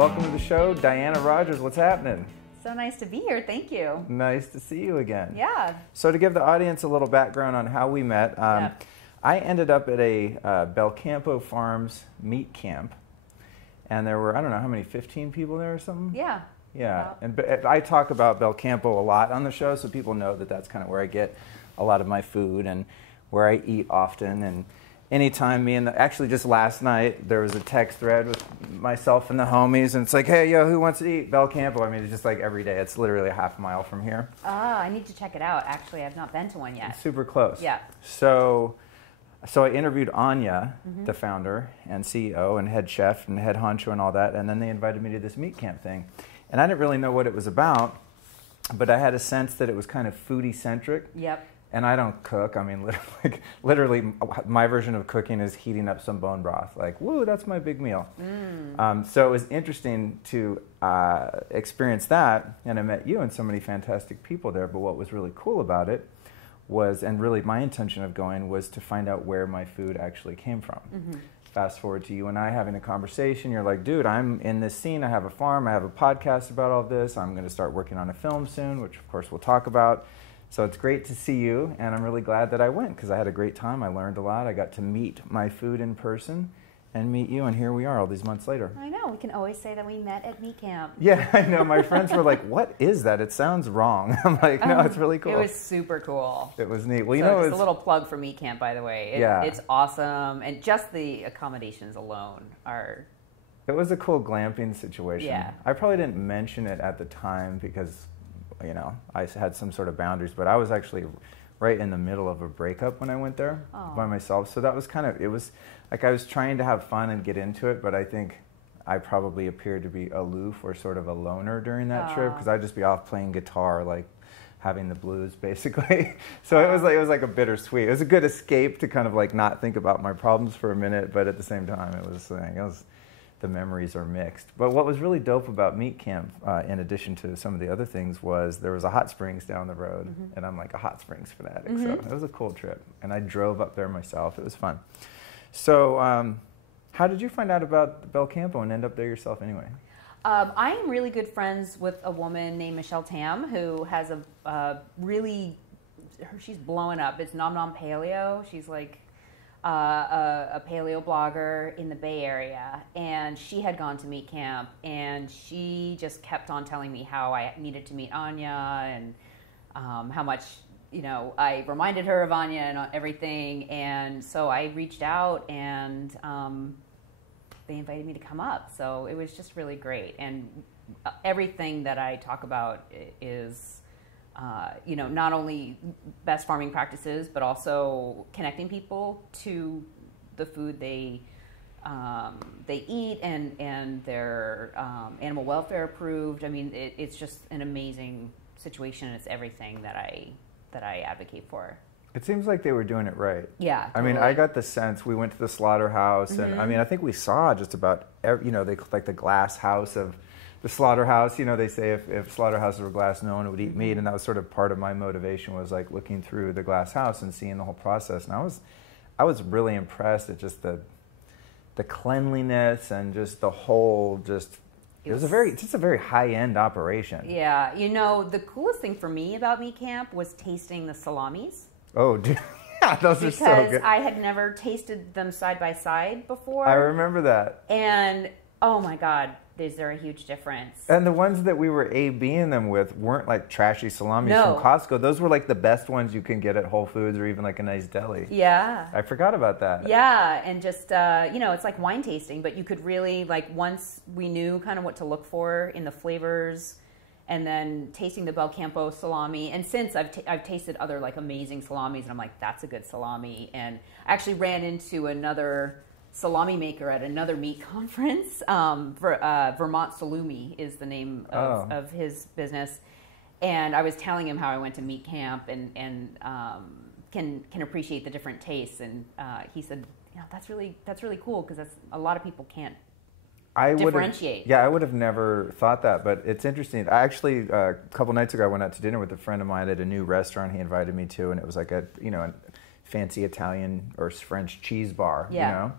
Welcome to the show, Diana Rodgers. What's happening? So nice to be here. Thank you. Nice to see you again. Yeah. So to give the audience a little background on how we met, I ended up at a Belcampo Farms Meat Camp, and there were, I don't know how many, 15 people there or something? Yeah. Yeah, and I talk about Belcampo a lot on the show, so people know that that's kind of where I get a lot of my food and where I eat often. And anytime actually just last night, there was a text thread with myself and the homies, and it's like, hey, yo, who wants to eat Belcampo? I mean, it's just like every day. It's literally a half a mile from here. I need to check it out. Actually, I've not been to one yet. It's super close. Yeah. So I interviewed Anya, the founder and CEO and head chef and head honcho and all that, and then they invited me to this meat camp thing. And I didn't really know what it was about, but I had a sense that it was kind of foodie-centric. Yep. And I don't cook. I mean, literally, my version of cooking is heating up some bone broth. Like, woo, that's my big meal. So it was interesting to experience that, and I met you and so many fantastic people there. But what was really cool about it was, and really my intention of going, was to find out where my food actually came from. Fast forward to you and I having a conversation. You're like, dude, I'm in this scene. I have a farm. I have a podcast about all this. I'm going to start working on a film soon, which of course we'll talk about. So it's great to see you, and I'm really glad that I went because I had a great time. I learned a lot. I got to meet my food in person and meet you, and here we are all these months later. I know. We can always say that we met at meat camp. Yeah, I know. My friends were like, what is that? It sounds wrong. I'm like, no, it's really cool. It was super cool. It was neat. Well, you so know, just a little plug for meat camp, by the way. It's awesome, and just the accommodations alone are... It was a cool glamping situation. Yeah. I probably didn't mention it at the time because, you know, I had some sort of boundaries, but I was actually right in the middle of a breakup when I went there by myself. So that was kind of, it was like I was trying to have fun and get into it, but I think I probably appeared to be aloof or sort of a loner during that trip because I'd just be off playing guitar, like having the blues basically. So it was like a bittersweet. It was a good escape to kind of like not think about my problems for a minute, but at the same time it was the memories are mixed. But what was really dope about Meat Camp, in addition to some of the other things, was there was a hot springs down the road, and I'm like a hot springs fanatic, so it was a cool trip. And I drove up there myself. It was fun. So how did you find out about Belcampo and end up there yourself anyway? I am really good friends with a woman named Michelle Tam who has she's blowing up. It's Nom Nom Paleo. She's like a paleo blogger in the Bay Area, and she had gone to meat camp, and she just kept on telling me how I needed to meet Anya and how much, you know, I reminded her of Anya and everything. And so I reached out, and they invited me to come up. So it was just really great. And everything that I talk about is you know, not only best farming practices, but also connecting people to the food they eat and their animal welfare approved. I mean, it's just an amazing situation. It's everything that I advocate for. It seems like they were doing it right. Yeah, totally. I mean, I got the sense we went to the slaughterhouse, and I mean, I think we saw just about you know, like the glass house of the slaughterhouse. You know, they say if slaughterhouses were glass, no one would eat meat, and that was sort of part of my motivation, was like looking through the glass house and seeing the whole process. And I was really impressed at just the cleanliness and just the whole it was a very high-end operation. Yeah, you know, the coolest thing for me about meat camp was tasting the salamis. Oh, dude. Yeah, those are so good. Because I had never tasted them side by side before. I remember that. And oh my God, is there a huge difference? And the ones that we were A-B'ing them with weren't like trashy salamis from Costco. Those were like the best ones you can get at Whole Foods or even like a nice deli. Yeah. I forgot about that. Yeah, and just, you know, it's like wine tasting, but you could really, like, once we knew kind of what to look for in the flavors, and then tasting the Belcampo salami. And since I've tasted other like amazing salamis, and I'm like, that's a good salami. And I actually ran into another salami maker at another meat conference. Vermont Salumi is the name of his business. And I was telling him how I went to meat camp and can appreciate the different tastes. And he said, you know, that's really cool because a lot of people can't differentiate. Yeah, I would have never thought that, but it's interesting. I actually, a couple nights ago, I went out to dinner with a friend of mine at a new restaurant he invited me to, and it was like a fancy Italian or French cheese bar, you know?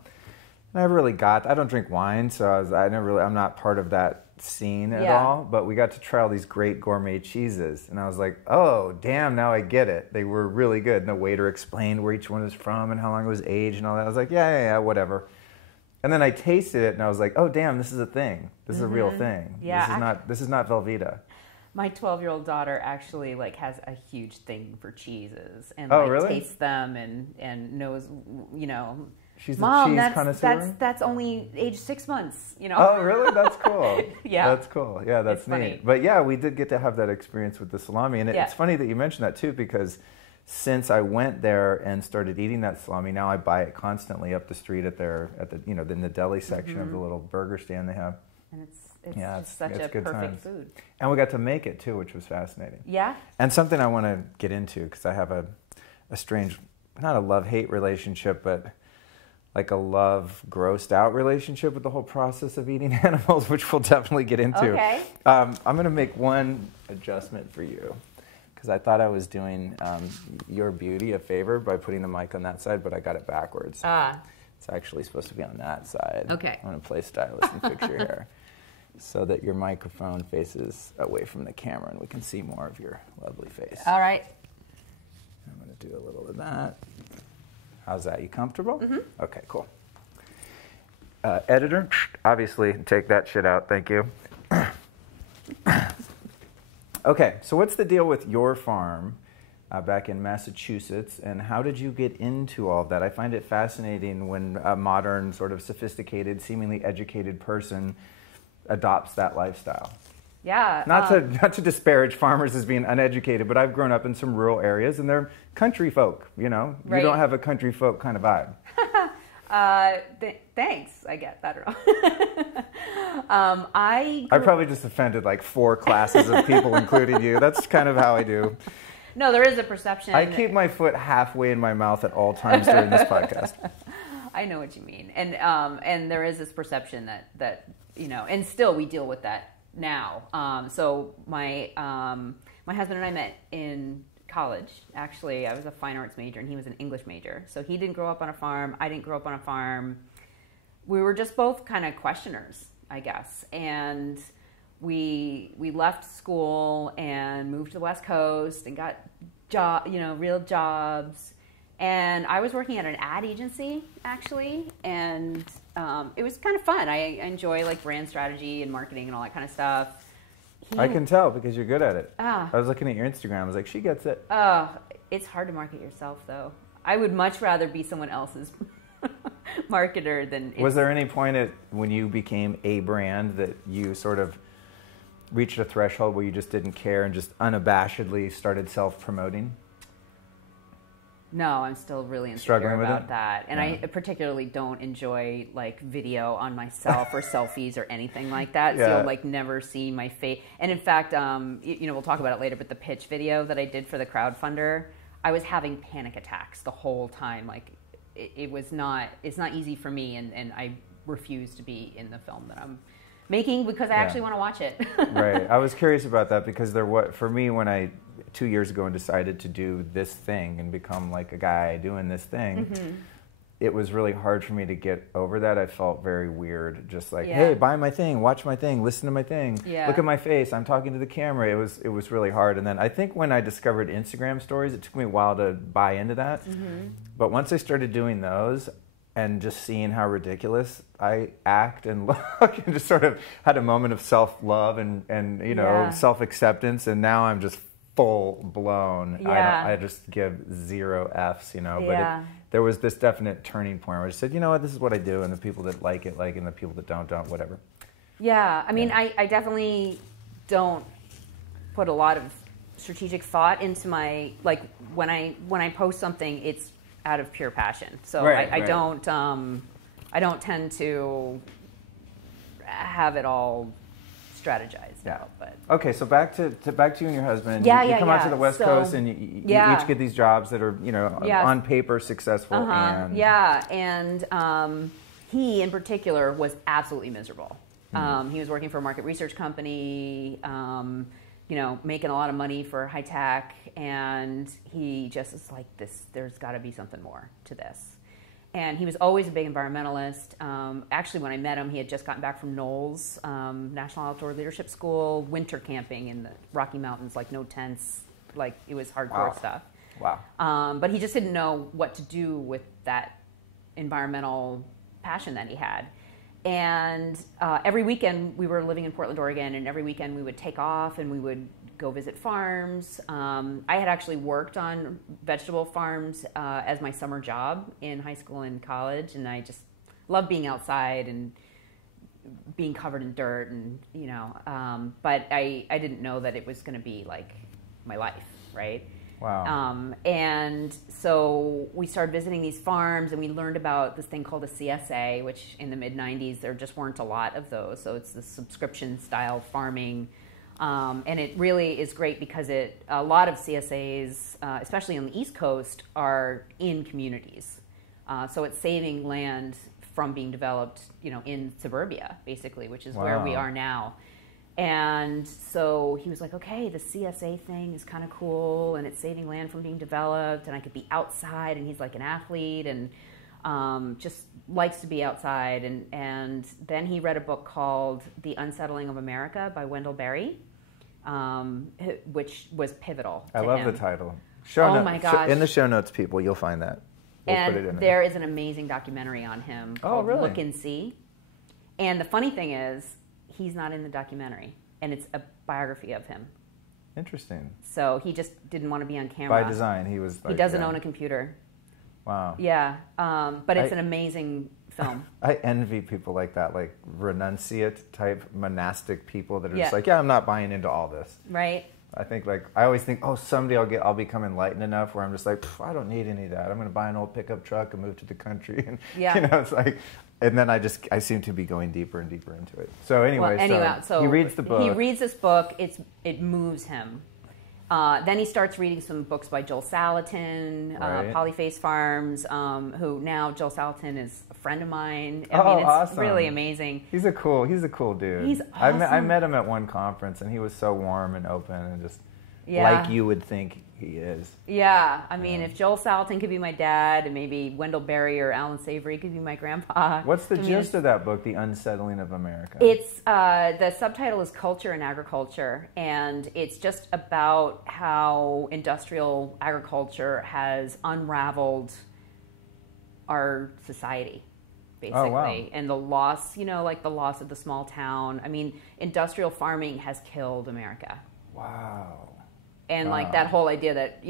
I never really I don't drink wine, so I'm not part of that scene at all, but we got to try all these great gourmet cheeses, and I was like, oh, damn, now I get it. They were really good, and the waiter explained where each one was from and how long it was aged and all that. I was like, yeah, whatever. And then I tasted it, and I was like, oh, damn, this is a thing. This is a real thing. Yeah, this is not Velveeta. My 12-year-old daughter actually has a huge thing for cheeses and really? tastes them and knows, She's Mom, a cheese connoisseur? that's only age 6 months, Oh, really? That's cool. Yeah. That's cool. Yeah, that's neat. Funny. But yeah, we did get to have that experience with the salami. And it's funny that you mentioned that too, because since I went there and started eating that salami, now I buy it constantly up the street in the deli section of the little burger stand they have. And it's just such a perfect food. And we got to make it too, which was fascinating. Yeah. And something I want to get into, because I have a strange, not a love-hate relationship, but like a love grossed out relationship with the whole process of eating animals, which we'll definitely get into. Okay. I'm going to make one adjustment for you, because I thought I was doing your beauty a favor by putting the mic on that side, but I got it backwards. It's actually supposed to be on that side. Okay. I'm going to play stylist and fix your hair so that your microphone faces away from the camera and we can see more of your lovely face. All right. I'm going to do a little of that. How's that? You comfortable? Mm-hmm. Okay, cool. Editor, obviously take that shit out. Thank you. Okay, so what's the deal with your farm back in Massachusetts, and how did you get into all of that? I find it fascinating when a modern, sort of sophisticated, seemingly educated person adopts that lifestyle. Yeah. Not to disparage farmers as being uneducated, but I've grown up in some rural areas, and they're country folk. Right. You don't have a country folk kind of vibe. Thanks. I get that wrong. I probably just offended like 4 classes of people, including you. That's kind of how I do. No, there is a perception. I keep my foot halfway in my mouth at all times during this podcast. I know what you mean, and there is this perception that and still we deal with that now. So my husband and I met in college. Actually, I was a fine arts major and he was an English major. So he didn't grow up on a farm. I didn't grow up on a farm. We were just both kind of questioners, I guess. And we left school and moved to the West Coast and got real jobs. And I was working at an ad agency, actually, and it was kind of fun. I enjoy like brand strategy and marketing and all that kind of stuff. I can tell because you're good at it. Ah. I was looking at your Instagram. I was like, she gets it. It's hard to market yourself, though. I would much rather be someone else's marketer than... Was there any point when you became a brand that you sort of reached a threshold where you just didn't care and just unabashedly started self-promoting? No, I'm still really Struggling insecure with about it? that. And I particularly don't enjoy like video on myself or selfies or anything like that. So you'll like never see my face. And in fact, we'll talk about it later, but the pitch video that I did for the crowdfunder, I was having panic attacks the whole time. Like it's not easy for me, and I refuse to be in the film that I'm making because I actually want to watch it. Right. I was curious about that because for me, when I 2 years ago and decided to do this thing and become like a guy doing this thing, it was really hard for me to get over that. I felt very weird, just like, hey, buy my thing, watch my thing, listen to my thing, look at my face, I'm talking to the camera. It was really hard. And then I think when I discovered Instagram stories, it took me a while to buy into that. But once I started doing those and just seeing how ridiculous I act and look, and just sort of had a moment of self-love and self-acceptance, and now I'm just full blown. I just give 0 Fs, but there was this definite turning point where I just said, you know what, this is what I do, and the people that like it, and the people that don't, whatever. Yeah, I mean, I definitely don't put a lot of strategic thought into my, like, when I post something, it's out of pure passion. So I don't tend to have it all strategized out. But okay, so back to you and your husband. You come out to the West Coast and you each get these jobs that are on paper successful. And he in particular was absolutely miserable. He was working for a market research company, making a lot of money for high tech, and he just is like, there's got to be something more to this. And he was always a big environmentalist. Actually, when I met him, he had just gotten back from Knowles, National Outdoor Leadership School, winter camping in the Rocky Mountains, like no tents, like it was hardcore stuff. Wow. But he just didn't know what to do with that environmental passion that he had. And every weekend, we were living in Portland, Oregon, and every weekend we would take off and we would go visit farms. I had actually worked on vegetable farms as my summer job in high school and college, and I just loved being outside and being covered in dirt, and but I didn't know that it was going to be like my life, right? Wow. And so we started visiting these farms, and we learned about this thing called a CSA, which in the mid-90s there just weren't a lot of those. So it's the subscription style farming. And it really is great because a lot of CSAs, especially on the East Coast, are in communities. So it's saving land from being developed, in suburbia, basically, which is where we are now. And so he was like, okay, the CSA thing is kind of cool, and it's saving land from being developed, and I could be outside, and he's like an athlete, and just likes to be outside. And then he read a book called The Unsettling of America by Wendell, which was pivotal to I love him. the title. My gosh. In the show notes, people, you'll find that. We'll put it in there is an amazing documentary on him called really? Look and See. And the funny thing is, he's not in the documentary, and it's a biography of him. Interesting. So he just didn't want to be on camera. By design, he was like... He doesn't own a computer. Wow. Yeah, but it's an amazing film. I envy people like that, like renunciate type monastic people that are just Yeah. like, I'm not buying into all this. Right? I think I always think, someday I'll become enlightened enough where I'm just like, I don't need any of that. I'm going to buy an old pickup truck and move to the country. And, it's like, and then I seem to be going deeper and deeper into it. So anyway, so he reads the book. He reads this book. It moves him. Then he starts reading some books by Joel Salatin, Right. Polyface Farms, who now Joel Salatin is a friend of mine. It's awesome. really amazing. He's a cool dude. He's awesome. I met him at one conference, and he was so warm and open and just like you would think he is. Yeah, I mean, if Joel Salatin could be my dad, and maybe Wendell Berry or Alan Savory could be my grandpa. What's the gist of that book, The Unsettling of America? It's the subtitle is Culture and Agriculture, and it's just about how industrial agriculture has unraveled our society, basically. Oh, wow. And the loss, like the loss of the small town. I mean, industrial farming has killed America. Wow. And like that whole idea that,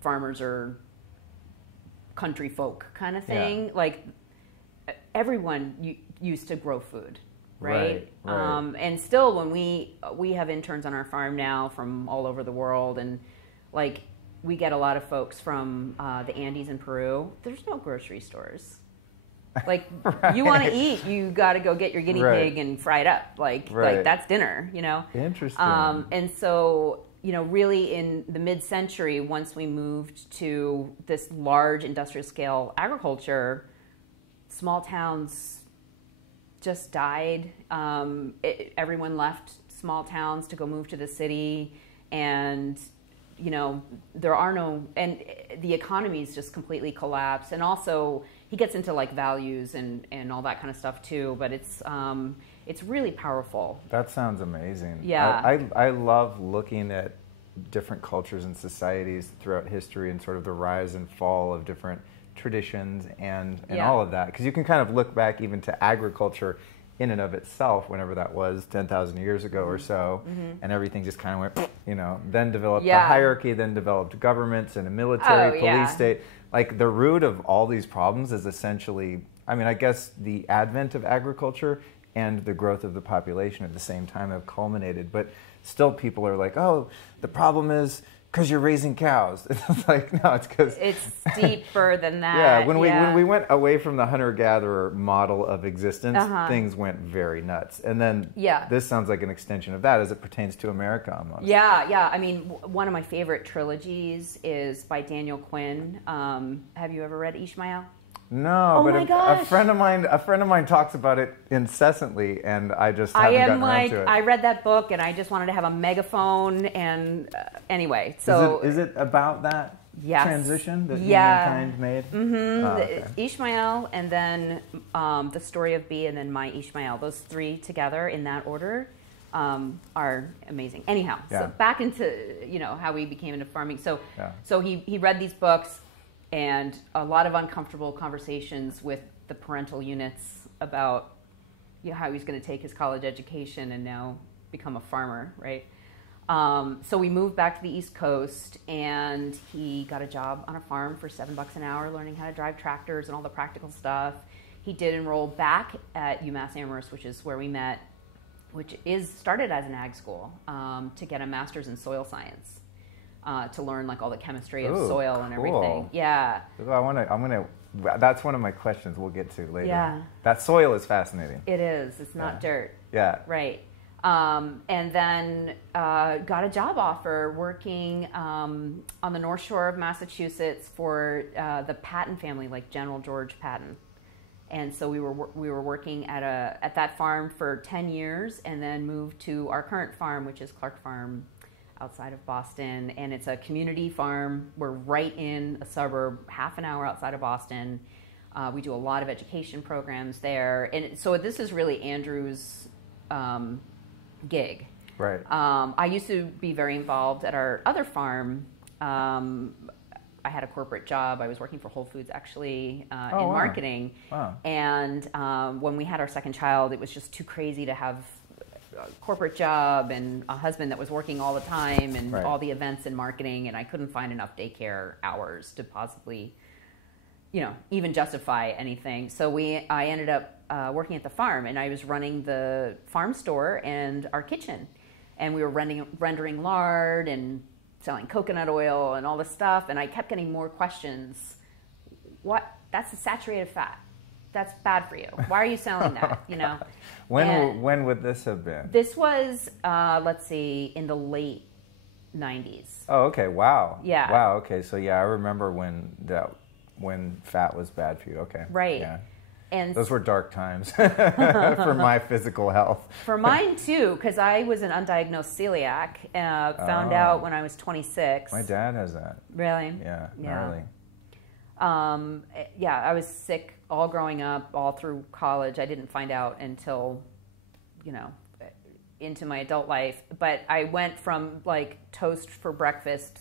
farmers are country folk kind of thing. Yeah. Like everyone used to grow food, right? Right. And still when we have interns on our farm now from all over the world, and like we get a lot of folks from the Andes in Peru. There's no grocery stores. Like Right. you want to eat, you got to go get your guinea pig and fry it up. Like that's dinner, Interesting. And so, really in the mid-century, once we moved to this large industrial scale agriculture, small towns just died. Everyone left small towns to go move to the city, and there are no, and the economy's just completely collapsed. And also he gets into like values and all that kind of stuff too, but it's really powerful. That sounds amazing. Yeah. I love looking at different cultures and societies throughout history and sort of the rise and fall of different traditions and all of that. Because you can kind of look back even to agriculture in and of itself, whenever that was, 10,000 years ago or so, and everything just kind of went, then developed the hierarchy, then developed governments and a military, police state. Like the root of all these problems is essentially, I guess the advent of agriculture and the growth of the population at the same time have culminated. But still people are like, the problem is because you're raising cows. It's like, no, it's because... It's deeper than that. Yeah, when we went away from the hunter-gatherer model of existence, things went very nuts. And then this sounds like an extension of that as it pertains to America almost. Yeah. I mean, one of my favorite trilogies is by Daniel Quinn. Have you ever read Ishmael? No, but my gosh. a friend of mine talks about it incessantly, and I just haven't gotten around to it. I read that book, and I just wanted to have a megaphone. And anyway, so is it about that? transition that humankind made? Ishmael, and then the story of B, and then my Ishmael. Those three together in that order are amazing. Anyhow, so back into how we became into farming. So he read these books, and a lot of uncomfortable conversations with the parental units about how he's going to take his college education and now become a farmer, right? So we moved back to the East Coast, and he got a job on a farm for $7 an hour, learning how to drive tractors and all the practical stuff. He did enroll back at UMass Amherst, which is where we met, which started as an ag school, to get a master's in soil science, to learn like all the chemistry of soil and everything. Yeah. That's one of my questions we'll get to later. Yeah. That soil is fascinating. It is. It's not dirt. Yeah. Right. And then got a job offer working on the North Shore of Massachusetts for the Patton family, like General George Patton. And so we were working at that farm for 10 years, and then moved to our current farm, which is Clark Farm, outside of Boston. And it's a community farm. We're right in a suburb, half an hour outside of Boston. We do a lot of education programs there, and so this is really Andrew's gig. Right. I used to be very involved at our other farm. I had a corporate job. I was working for Whole Foods, actually, in marketing. Wow. And when we had our second child, it was just too crazy to have a corporate job and a husband that was working all the time and all the events and marketing, and I couldn't find enough daycare hours to possibly, even justify anything. So I ended up working at the farm, and I was running the farm store and our kitchen, and we were rendering lard and selling coconut oil and all this stuff, and I kept getting more questions. That's a saturated fat. That's bad for you. Why are you selling that? When would this have been? This was, let's see, in the late 90s. Oh, okay. Wow. Yeah. Wow. Okay. So I remember when fat was bad for you. Okay. Right. Yeah. And those were dark times for my physical health. For mine too, because I was an undiagnosed celiac. Found out when I was 26. My dad has that. Really? Yeah. Gnarly. I was sick all growing up, all through college. I didn't find out until, into my adult life. But I went from like toast for breakfast,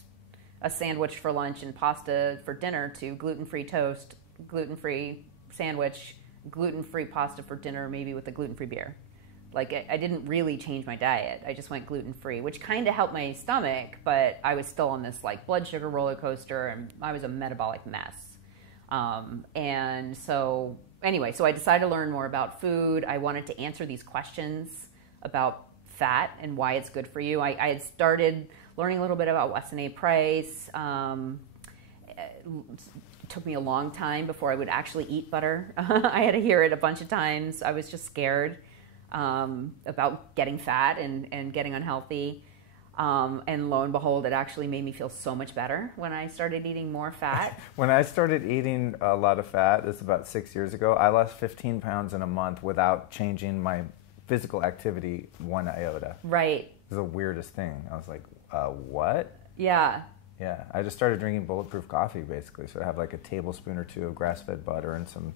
a sandwich for lunch, and pasta for dinner to gluten-free toast, gluten-free sandwich, gluten-free pasta for dinner, maybe with a gluten-free beer. Like, I didn't really change my diet. I just went gluten-free, which kind of helped my stomach, but I was still on this like blood sugar roller coaster, and I was a metabolic mess. And so anyway, so I decided to learn more about food. I wanted to answer these questions about fat and why it's good for you. I had started learning a little bit about Weston A. Price. It took me a long time before I would actually eat butter. I had to hear it a bunch of times. I was just scared about getting fat and getting unhealthy. And lo and behold, it actually made me feel so much better when I started eating more fat. When I started eating a lot of fat, this is about 6 years ago, I lost 15 pounds in a month without changing my physical activity one iota. Right. It was the weirdest thing. I was like, what? Yeah. Yeah, I just started drinking bulletproof coffee, basically. So I have like a tablespoon or two of grass-fed butter and some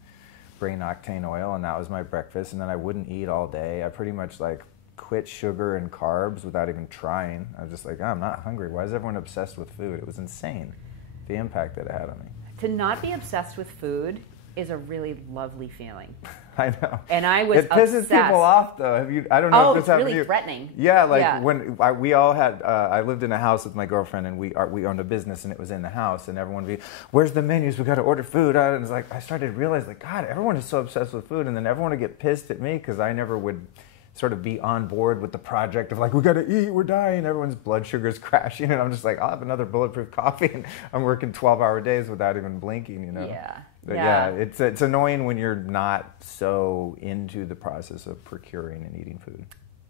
brain octane oil, and that was my breakfast. And then I wouldn't eat all day. I pretty much like quit sugar and carbs without even trying. I was just like, I'm not hungry. Why is everyone obsessed with food? It was insane, the impact that it had on me. To not be obsessed with food is a really lovely feeling. I know. And I was It pisses obsessed. people off, though. I don't know if this happened to you. Oh, it's really threatening. Yeah, like when we all had, I lived in a house with my girlfriend, and we owned a business, and it was in the house, and everyone would be, where's the menus? We got to order food. And it's like, I started to realize, like, God, everyone is so obsessed with food, and then everyone would get pissed at me because I never would sort of be on board with the project of like, we got to eat, we're dying, everyone's blood sugar's crashing, and I'm just like, I'll have another bulletproof coffee, and I'm working 12-hour days without even blinking, Yeah. But yeah, it's annoying when you're not so into the process of procuring and eating food.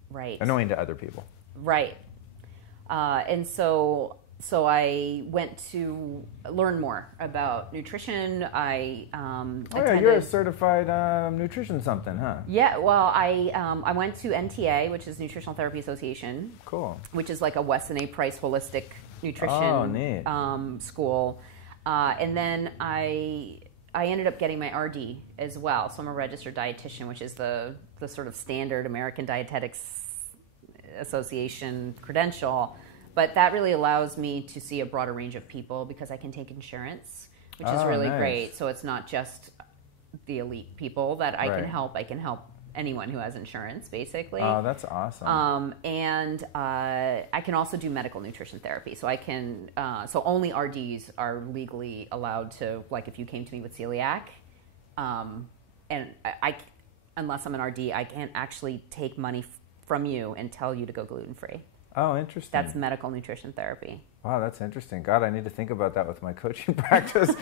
Right. Annoying to other people. Right. And so I went to learn more about nutrition. You're a certified nutrition something, huh? Yeah, well, I went to NTA, which is Nutritional Therapy Association. Cool. Which is like a Weston A. Price holistic nutrition school, and then I ended up getting my RD as well. So I'm a registered dietitian, which is the sort of standard American Dietetics Association credential. But that really allows me to see a broader range of people because I can take insurance, which is really great. So it's not just the elite people that I can help. I can help anyone who has insurance, basically. Oh, that's awesome. And I can also do medical nutrition therapy. So I can, so only RDs are legally allowed to, like if you came to me with celiac, and I, unless I'm an RD, I can't actually take money from you and tell you to go gluten-free. Oh, interesting. That's medical nutrition therapy. Wow, that's interesting. God, I need to think about that with my coaching practice.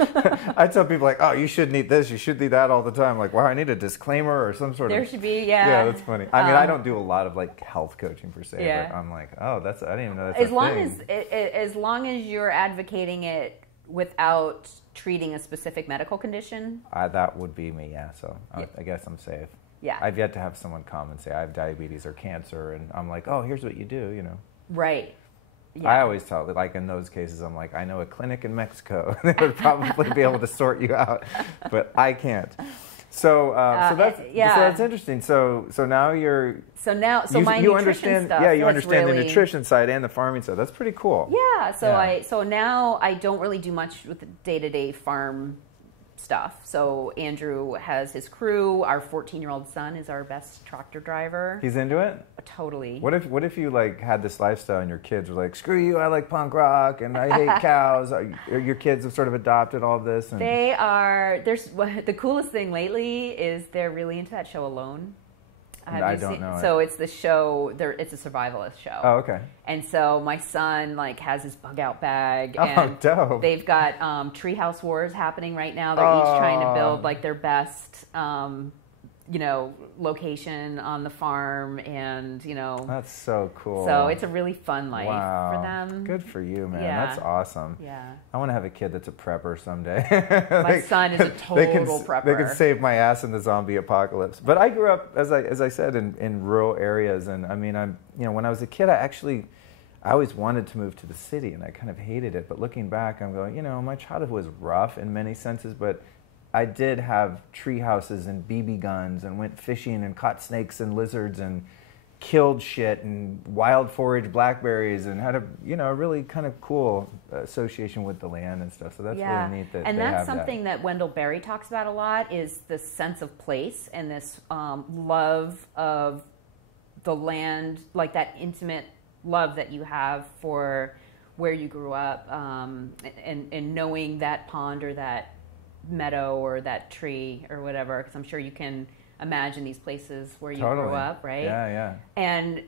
I tell people like, oh, you shouldn't eat this, you should eat that all the time. Like, wow, I need a disclaimer or some sort of... There should be, yeah. Yeah, that's funny. I mean, I don't do a lot of like health coaching per se, but I'm like, oh, I didn't even know that's as long as you're advocating it without treating a specific medical condition. That would be me, yeah. So I guess I'm safe. Yeah. I've yet to have someone come and say, I have diabetes or cancer, and I'm like, oh, here's what you do, you know. Right. Yeah. I always tell, like in those cases, I'm like, I know a clinic in Mexico. They would probably be able to sort you out, but I can't. So that's interesting. So now you're my you nutrition understand stuff. Yeah, you understand the nutrition side and the farming side. That's pretty cool. Yeah. So now I don't really do much with the day-to-day farm stuff. So Andrew has his crew. Our 14-year-old son is our best tractor driver. He's into it? Totally. What if you like had this lifestyle and your kids were like, screw you, I like punk rock and I hate cows. Your kids have sort of adopted all of this. And they are. The coolest thing lately is they're really into that show Alone. I don't know. So it's the show. It's a survivalist show. Oh, okay. And so my son like has his bug out bag. Oh, and dope. They've got treehouse wars happening right now. They're each trying to build like their best, location on the farm, and That's so cool. So it's a really fun life for them. Good for you, man. Yeah. That's awesome. Yeah. I want to have a kid that's a prepper someday. My son is a total prepper. They can save my ass in the zombie apocalypse. But I grew up, as I said, in rural areas, and I mean, when I was a kid, I always wanted to move to the city, and I kind of hated it. But looking back, I'm going, my childhood was rough in many senses, but I did have tree houses and BB guns and went fishing and caught snakes and lizards and killed shit and wild forage blackberries and had a really kind of cool association with the land and stuff. So that's really neat that and they that's have something that Wendell Berry talks about a lot, is this sense of place and this love of the land, like that intimate love that you have for where you grew up, and knowing that pond or that meadow or that tree or whatever, because I'm sure you can imagine these places where you grew up, right? Yeah. And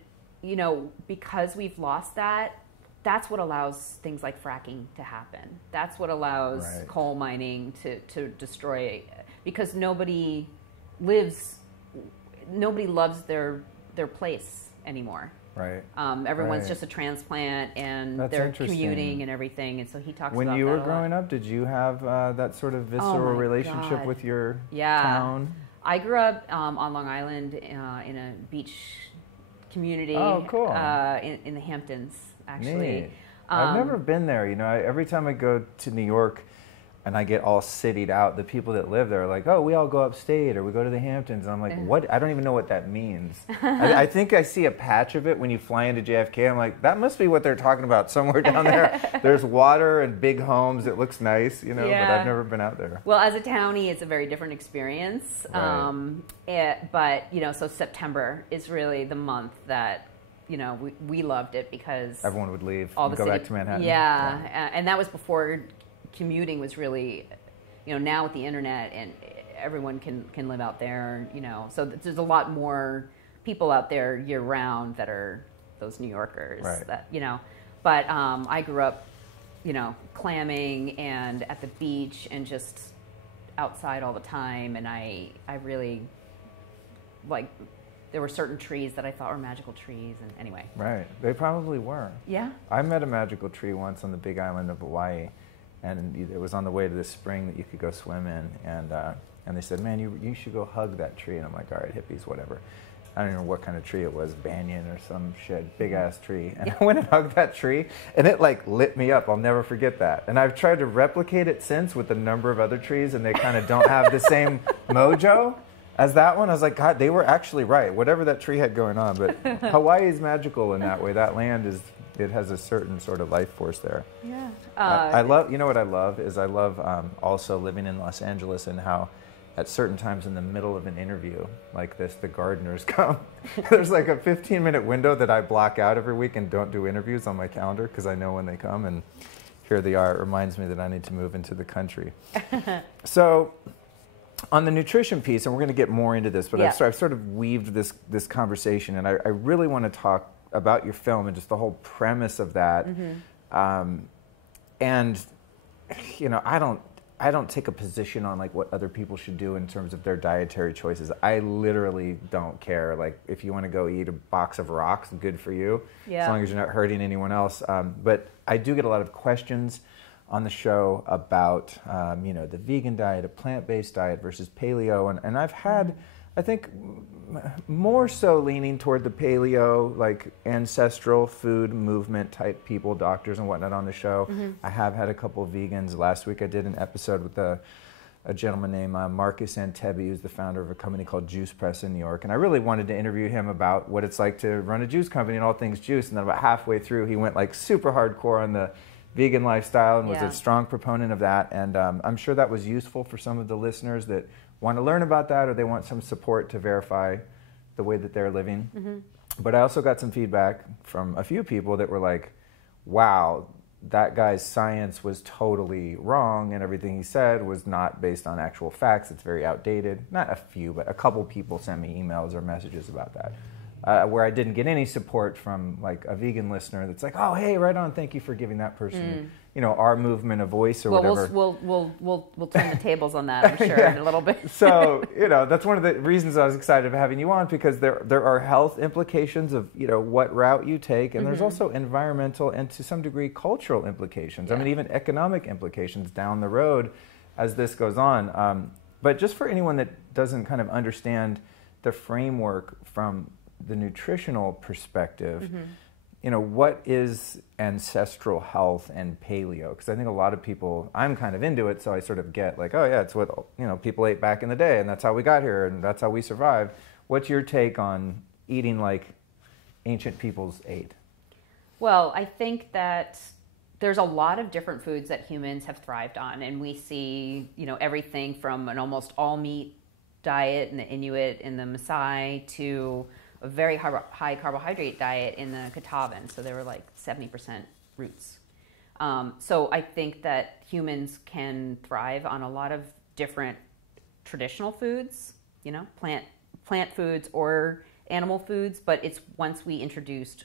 because we've lost that, that's what allows things like fracking to happen. That's what allows coal mining to destroy, because nobody loves their place anymore. Right. Everyone's just a transplant, and they're commuting and everything. And so he talks about that a lot. When you were growing up, did you have that sort of visceral relationship with your town? I grew up on Long Island in a beach community. Oh, cool. In the Hamptons, actually. Neat. I've never been there. Every time I go to New York and I get all citied out, the people that live there are like, oh, we all go upstate or we go to the Hamptons. And I'm like, what? I don't even know what that means. I think I see a patch of it when you fly into JFK. I'm like, that must be what they're talking about somewhere down there. There's water and big homes. It looks nice, but I've never been out there. Well, as a townie, it's a very different experience. Right. But so September is really the month that we loved it, because everyone would leave and go back to Manhattan. Yeah, and that was before commuting was really, now with the internet and everyone can live out there, so there's a lot more people out there year round that are those New Yorkers, right. that, but I grew up, clamming and at the beach and just outside all the time. And I really, there were certain trees that I thought were magical trees, and anyway. Right, they probably were. Yeah. I met a magical tree once on the Big Island of Hawaii. And it was on the way to this spring that you could go swim in, and they said, man, you should go hug that tree. And I'm like, all right, hippies, whatever. I don't know what kind of tree it was, banyan or some shit, big ass tree. And I went and hugged that tree, and it like lit me up. I'll never forget that. And I've tried to replicate it since with a number of other trees, and they kind of don't have the same mojo as that one. I was like, God, they were actually right. Whatever that tree had going on, but Hawaii is magical in that way. That land is. It has a certain sort of life force there. Yeah. I love, you know what I love is I love also living in Los Angeles and how at certain times in the middle of an interview like this, the gardeners come. There's like a 15-minute window that I block out every week and don't do interviews on my calendar because I know when they come, and here they are. It reminds me that I need to move into the country. So on the nutrition piece, and we're going to get more into this, but yeah. I've sort of weaved this conversation, and I really want to talk about your film and just the whole premise of that. And you know, I don't take a position on like what other people should do in terms of their dietary choices. I literally don't care. Like if you want to go eat a box of rocks, good for you, as long as you're not hurting anyone else. But I do get a lot of questions on the show about you know, the vegan diet, a plant-based diet versus paleo, and I've had, I think, more so leaning toward the paleo, like ancestral food movement type people, doctors and whatnot on the show. I have had a couple of vegans. Last week I did an episode with a gentleman named Marcus Antebi, who's the founder of a company called Juice Press in New York. And I really wanted to interview him about what it's like to run a juice company and all things juice. And then about halfway through, he went like super hardcore on the vegan lifestyle and was a strong proponent of that. And I'm sure that was useful for some of the listeners that want to learn about that, or they want some support to verify the way that they're living. But I also got some feedback from a few people that were like, wow, that guy's science was totally wrong and everything he said was not based on actual facts. It's very outdated. Not a few, but a couple people sent me emails or messages about that. Where I didn't get any support from like a vegan listener that's like, oh, hey, right on, thank you for giving that person, you know, our movement a voice or whatever. We'll turn the tables on that, I'm sure, in a little bit. So, you know, that's one of the reasons I was excited about having you on, because there are health implications of, you know, what route you take, and there's also environmental and to some degree cultural implications. I mean, even economic implications down the road as this goes on. But just for anyone that doesn't kind of understand the framework from the nutritional perspective, you know, what is ancestral health and paleo? Because I think a lot of people, I'm kind of into it, so I sort of get like, oh yeah, it's what, you know, people ate back in the day, and that's how we got here, and that's how we survived. What's your take on eating like ancient peoples ate? Well, I think that there's a lot of different foods that humans have thrived on, and we see, you know, everything from an almost all meat diet in the Inuit and the Maasai to a very high carbohydrate diet in the Katavan. So they were like 70% roots. So I think that humans can thrive on a lot of different traditional foods, you know, plant foods or animal foods, but it's once we introduced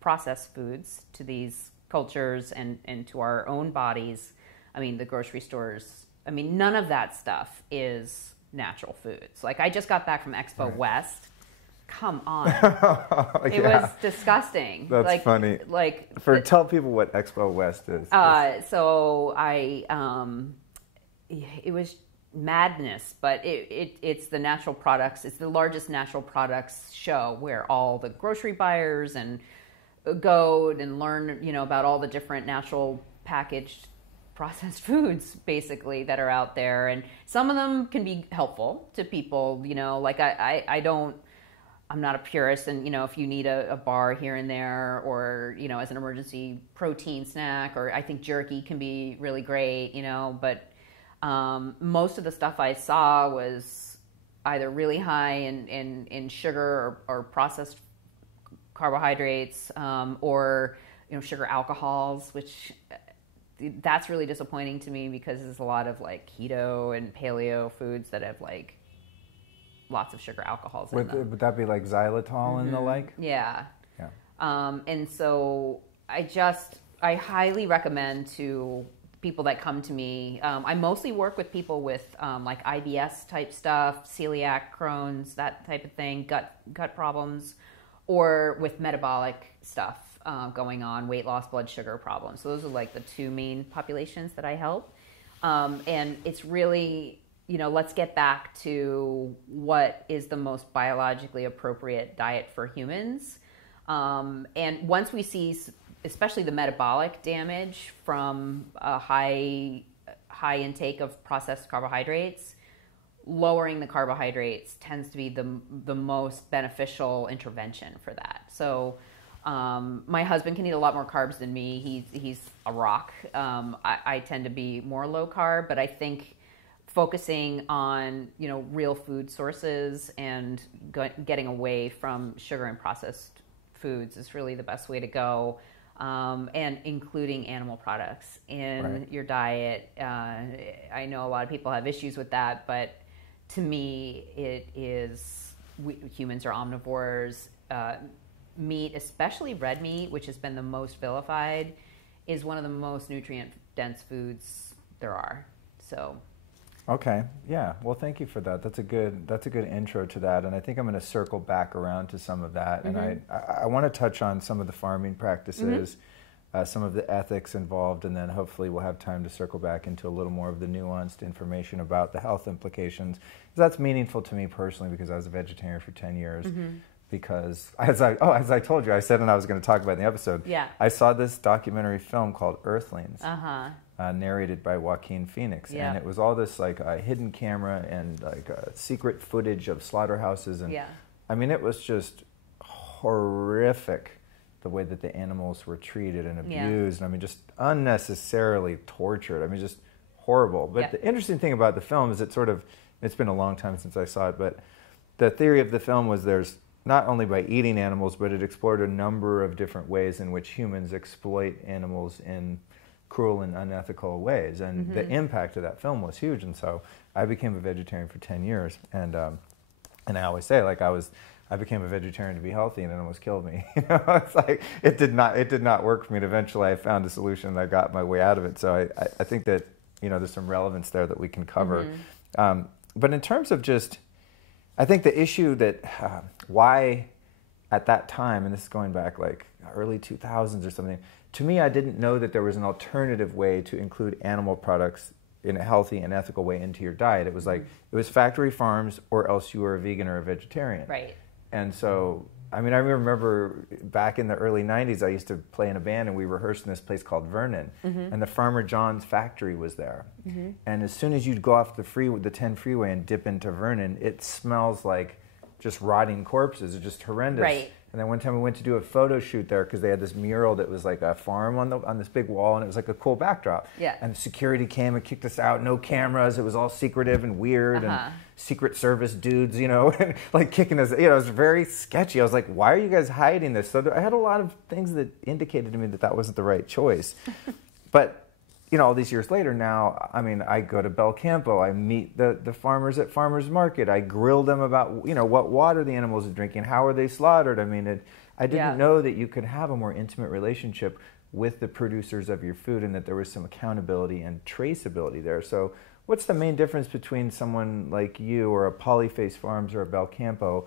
processed foods to these cultures and to our own bodies, I mean, the grocery stores, I mean, none of that stuff is natural foods. Like I just got back from Expo West. Come on. It was disgusting. That's like, funny. Like tell people what Expo West is. So I it was madness, but it's the natural products. It's the largest natural products show where all the grocery buyers and go and learn, you know, about all the different natural packaged processed foods basically that are out there, and some of them can be helpful to people, you know, like I'm not a purist, and, you know, if you need a bar here and there, or, you know, as an emergency protein snack, or I think jerky can be really great, you know, but most of the stuff I saw was either really high in sugar or processed carbohydrates, or, you know, sugar alcohols, which that's really disappointing to me because there's a lot of like keto and paleo foods that have like lots of sugar alcohols in them. Would that be like xylitol and the like? Yeah. And so I highly recommend to people that come to me. I mostly work with people with like IBS type stuff, celiac, Crohn's, that type of thing, gut problems, or with metabolic stuff going on, weight loss, blood sugar problems. So those are like the two main populations that I help. And it's really, let's get back to what is the most biologically appropriate diet for humans. And once we see, especially the metabolic damage from a high intake of processed carbohydrates, lowering the carbohydrates tends to be the most beneficial intervention for that. So my husband can eat a lot more carbs than me. He's a rock. I tend to be more low carb, but I think focusing on real food sources and getting away from sugar and processed foods is really the best way to go. And including animal products in your diet. I know a lot of people have issues with that, but to me, humans are omnivores. Meat, especially red meat, which has been the most vilified, is one of the most nutrient-dense foods there are. So. Okay. Yeah. Well, thank you for that. That's a good intro to that, and I think I'm going to circle back around to some of that. Mm-hmm. And I want to touch on some of the farming practices, some of the ethics involved, and then hopefully we'll have time to circle back into a little more of the nuanced information about the health implications. That's meaningful to me personally because I was a vegetarian for 10 years. Mm-hmm. Because as I told you, I said, and I was going to talk about in the episode. Yeah. I saw this documentary film called Earthlings. Narrated by Joaquin Phoenix, and it was all this like hidden camera and like secret footage of slaughterhouses, and I mean it was just horrific the way that the animals were treated and abused, and I mean just unnecessarily tortured. I mean just horrible. But the interesting thing about the film is it's been a long time since I saw it, but the theory of the film was there's not only by eating animals, but it explored a number of different ways in which humans exploit animals in cruel and unethical ways, and the impact of that film was huge. And so I became a vegetarian for 10 years, and I always say like I became a vegetarian to be healthy, and it almost killed me. It's like it did not work for me. And eventually, I found a solution, and I got my way out of it. So I think that there's some relevance there that we can cover. But in terms of just, I think the issue that why at that time, and this is going back like early 2000s or something. To me, I didn't know that there was an alternative way to include animal products in a healthy and ethical way into your diet. It was like, it was factory farms or else you were a vegan or a vegetarian. Right. And so, I mean, I remember back in the early 90s, I used to play in a band and we rehearsed in this place called Vernon. And the Farmer John's factory was there. And as soon as you'd go off the 10 freeway and dip into Vernon, it smells like just rotting corpses. It's just horrendous. Right. And then one time we went to do a photo shoot there because they had this mural that was like a farm on this big wall, and it was like a cool backdrop. Yeah. And security came and kicked us out. No cameras. It was all secretive and weird, and Secret Service dudes, and like kicking us. It was very sketchy. I was like, why are you guys hiding this? So I had a lot of things that indicated to me that wasn't the right choice. But all these years later now, I mean, I go to Belcampo, I meet the farmers at farmers market, I grill them about, what water the animals are drinking, how are they slaughtered. I mean, I didn't know that you could have a more intimate relationship with the producers of your food and that there was some accountability and traceability there. So what's the main difference between someone like you or a Polyface Farms or a Belcampo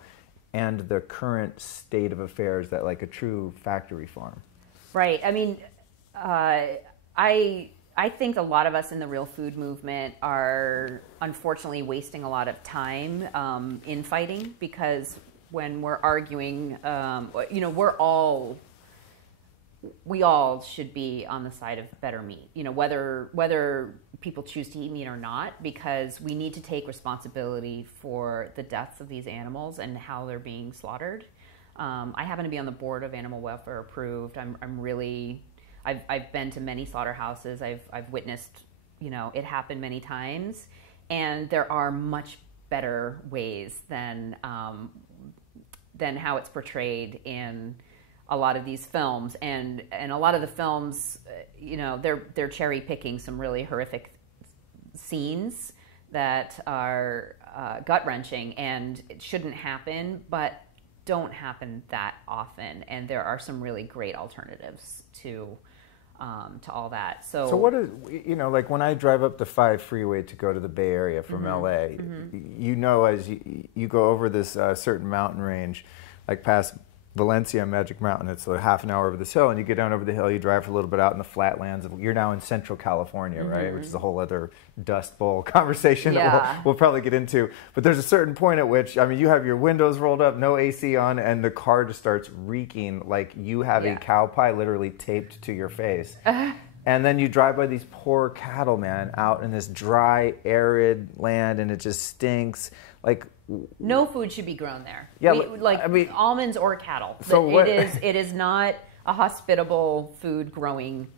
and the current state of affairs that like a true factory farm? Right. I mean, I think a lot of us in the real food movement are unfortunately wasting a lot of time infighting, because when we're arguing, we all should be on the side of better meat, whether people choose to eat meat or not, because we need to take responsibility for the deaths of these animals and how they're being slaughtered. I happen to be on the board of Animal Welfare Approved. I've been to many slaughterhouses. I've witnessed, it happen many times, and there are much better ways than how it's portrayed in a lot of these films. And a lot of the films, they're cherry picking some really horrific scenes that are gut wrenching, and it shouldn't happen, but don't happen that often. And there are some really great alternatives to all that. So what is, like when I drive up the 5 freeway to go to the Bay Area from LA, as you go over this certain mountain range, like past Valencia, Magic Mountain. It's a half an hour over this hill, and you get down over the hill, you drive for a little bit out in the flatlands. You're now in Central California, right? Which is a whole other Dust Bowl conversation that we'll probably get into. But there's a certain point at which, I mean, you have your windows rolled up, no AC on, and the car just starts reeking like you have a cow pie literally taped to your face. And then you drive by these poor cattle, man, out in this dry, arid land, and it just stinks. Like, no food should be grown there. Yeah, I mean, almonds or cattle. So it is not a hospitable food growing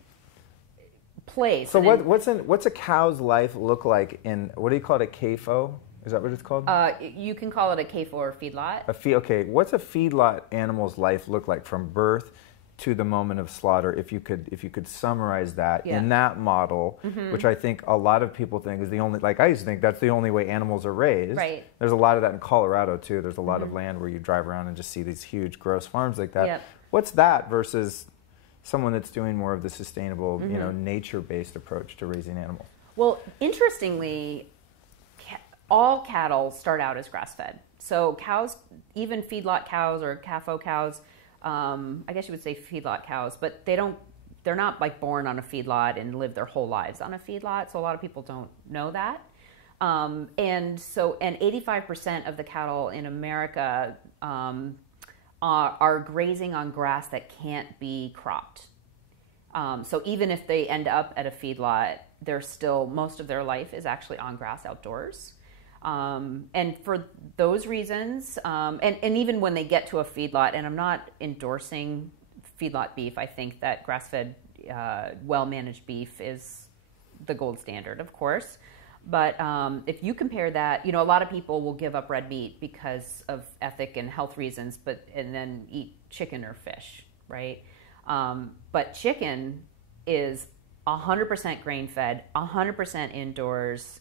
place. So what's a cow's life look like in, what do you call it, a CAFO? Is that what it's called? You can call it a CAFO or feedlot. Okay, what's a feedlot animal's life look like from birth to the moment of slaughter? If you could summarize that in that model, which I think a lot of people think is the only, like I used to think that's the only way animals are raised. Right. There's a lot of that in Colorado too. There's a lot of land where you drive around and just see these huge gross farms like that. Yep. What's that versus someone that's doing more of the sustainable, nature-based approach to raising animals? Well, interestingly, all cattle start out as grass-fed. So cows, even feedlot cows or CAFO cows, I guess you would say feedlot cows, but they're not like born on a feedlot and live their whole lives on a feedlot. So a lot of people don't know that. And 85% of the cattle in America are grazing on grass that can't be cropped. So even if they end up at a feedlot, they're still, most of their life is actually on grass outdoors. And for those reasons, and even when they get to a feedlot, and I'm not endorsing feedlot beef, I think that grass-fed, well-managed beef is the gold standard, of course. But if you compare that, a lot of people will give up red meat because of ethic and health reasons, and then eat chicken or fish, right? But chicken is 100% grain-fed, 100% indoors,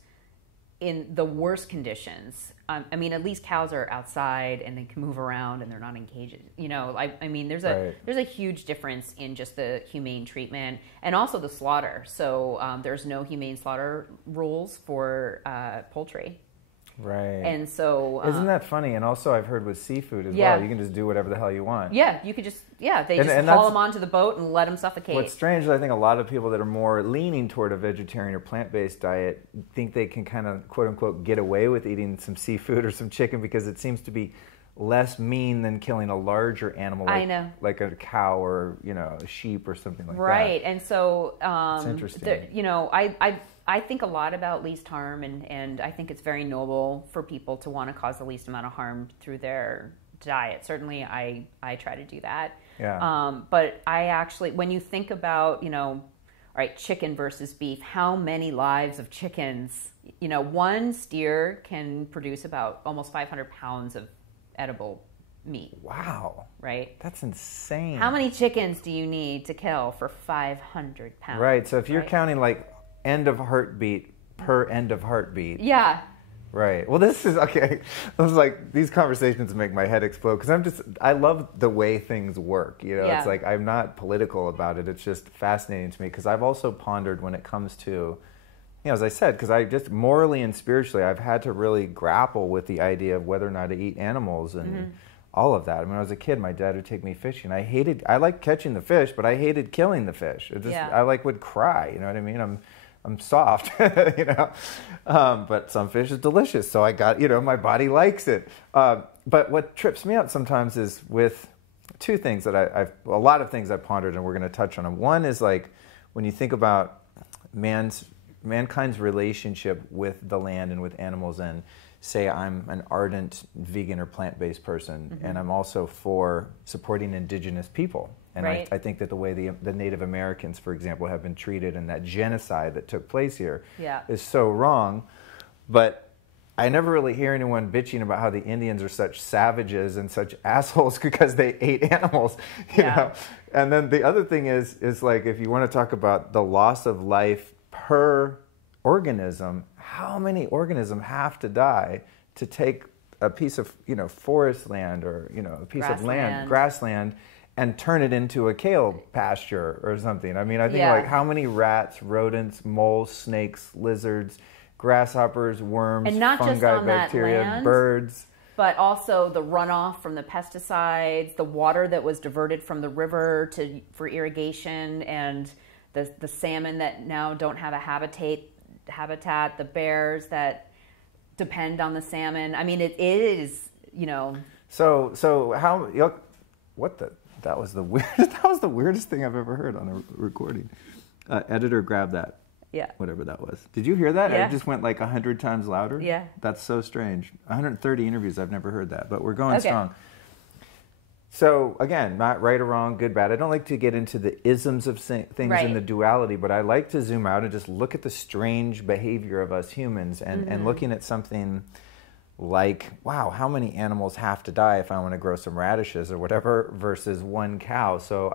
in the worst conditions. I mean, at least cows are outside and they can move around and they're not in cages. There's a huge difference in just the humane treatment and also the slaughter. So there's no humane slaughter rules for poultry. Right. And so isn't that funny? And also I've heard with seafood as well, you can just do whatever the hell you want. Yeah, you could just they just haul them onto the boat and let them suffocate. What's strange is I think a lot of people that are more leaning toward a vegetarian or plant-based diet think they can kind of quote unquote get away with eating some seafood or some chicken because it seems to be less mean than killing a larger animal like a cow or a sheep or something like that. Right. And so it's interesting. I think a lot about least harm, and I think it's very noble for people to want to cause the least amount of harm through their diet. Certainly, I try to do that. Yeah. But I actually, when you think about, all right, chicken versus beef, how many lives of chickens, one steer can produce about almost 500 pounds of edible meat. Wow. Right? That's insane. How many chickens do you need to kill for 500 pounds? Right. So if you're counting like end of heartbeat per end of heartbeat. Yeah. Right. Well, this is okay. This is like, these conversations make my head explode because I love the way things work. It's like I'm not political about it. It's just fascinating to me because I've also pondered when it comes to, as I said, because I just morally and spiritually, I've had to really grapple with the idea of whether or not to eat animals and all of that. I mean, when I was a kid, my dad would take me fishing. I liked catching the fish, but I hated killing the fish. I would cry. You know what I mean? I'm soft, but some fish is delicious. So I got, my body likes it. But what trips me out sometimes is with two things that a lot of things I've pondered and we're going to touch on them. One is like when you think about mankind's relationship with the land and with animals, and say I'm an ardent vegan or plant-based person, and I'm also for supporting indigenous people. And I think that the way the Native Americans, for example, have been treated and that genocide that took place here is so wrong. But I never really hear anyone bitching about how the Indians are such savages and such assholes because they ate animals, you know. And then the other thing is like, if you want to talk about the loss of life per organism, how many organisms have to die to take a piece of, forest land or, a piece of land, grassland, and turn it into a kale pasture or something. I mean, I think like how many rats, rodents, moles, snakes, lizards, grasshoppers, worms, and not fungi, just on bacteria, that land, birds. but also the runoff from the pesticides, the water that was diverted from the river for irrigation, and the salmon that now don't have a habitat, the bears that depend on the salmon. I mean, it is, So how? That was the weirdest. That was the weirdest thing I've ever heard on a recording. Editor, grab that. Yeah. Whatever that was. Did you hear that? Yeah. It just went like 100 times louder. Yeah. That's so strange. 130 interviews. I've never heard that, but we're going strong. So again, not right or wrong, good, bad. I don't like to get into the isms of things in the duality, but I like to zoom out and just look at the strange behavior of us humans and looking at something like, wow, how many animals have to die if I want to grow some radishes or whatever versus one cow. So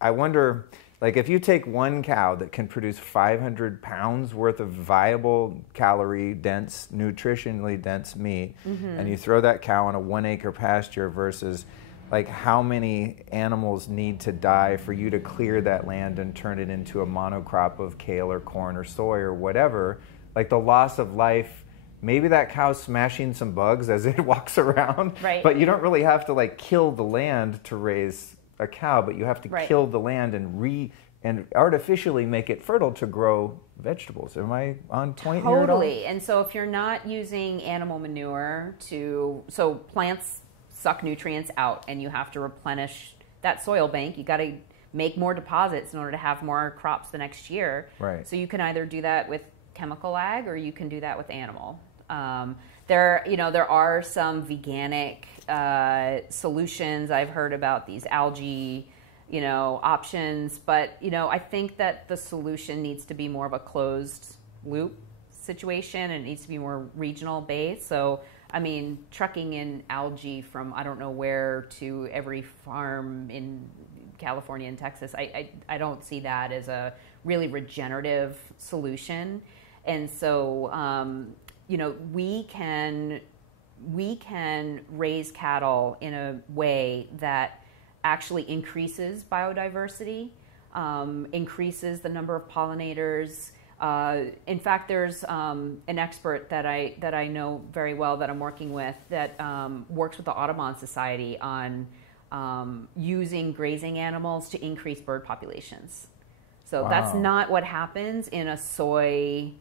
I wonder, like, if you take one cow that can produce 500 pounds worth of viable, calorie-dense, nutritionally dense meat, and you throw that cow on a 1 acre pasture versus, like, how many animals need to die for you to clear that land and turn it into a monocrop of kale or corn or soy or whatever, like the loss of life. Maybe that cow's smashing some bugs as it walks around, but you don't really have to, like, kill the land to raise a cow, but you have to kill the land and artificially make it fertile to grow vegetables. Am I on point here at all? Totally. And so if you're not using animal manure so plants suck nutrients out and you have to replenish that soil bank, you got to make more deposits in order to have more crops the next year. Right. So you can either do that with chemical ag or you can do that with animal. There are some veganic solutions. I've heard about these algae, options, but I think that the solution needs to be more of a closed loop situation, and it needs to be more regional based. So, I mean, trucking in algae from I don't know where to every farm in California and Texas, I don't see that as a really regenerative solution. And so, we can raise cattle in a way that actually increases biodiversity, increases the number of pollinators. In fact, there's an expert that I know very well that I'm working with that works with the Audubon Society on using grazing animals to increase bird populations. So that's not what happens in a soy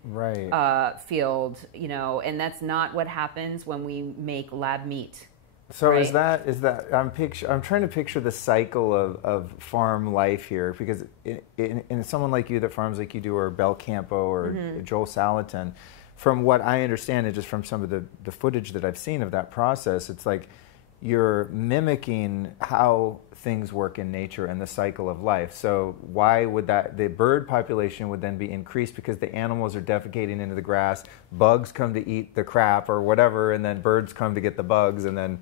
field, and that's not what happens when we make lab meat. So is that I'm trying to picture the cycle of farm life here, because in someone like you that farms like you do, or Belcampo or Joel Salatin, from what I understand, and just from some of the footage that I've seen of that process, it's like you're mimicking how things work in nature and the cycle of life. So why would the bird population would then be increased because the animals are defecating into the grass, bugs come to eat the crap or whatever, and then birds come to get the bugs, and then,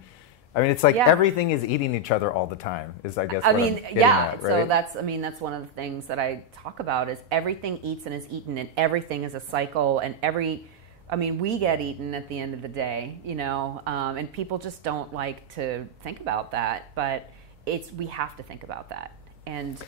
I mean, it's like everything is eating each other all the time, is I guess what I'm getting at, right? So that's one of the things that I talk about is everything eats and is eaten, and everything is a cycle, and we get eaten at the end of the day, and people just don't like to think about that, but we have to think about that. And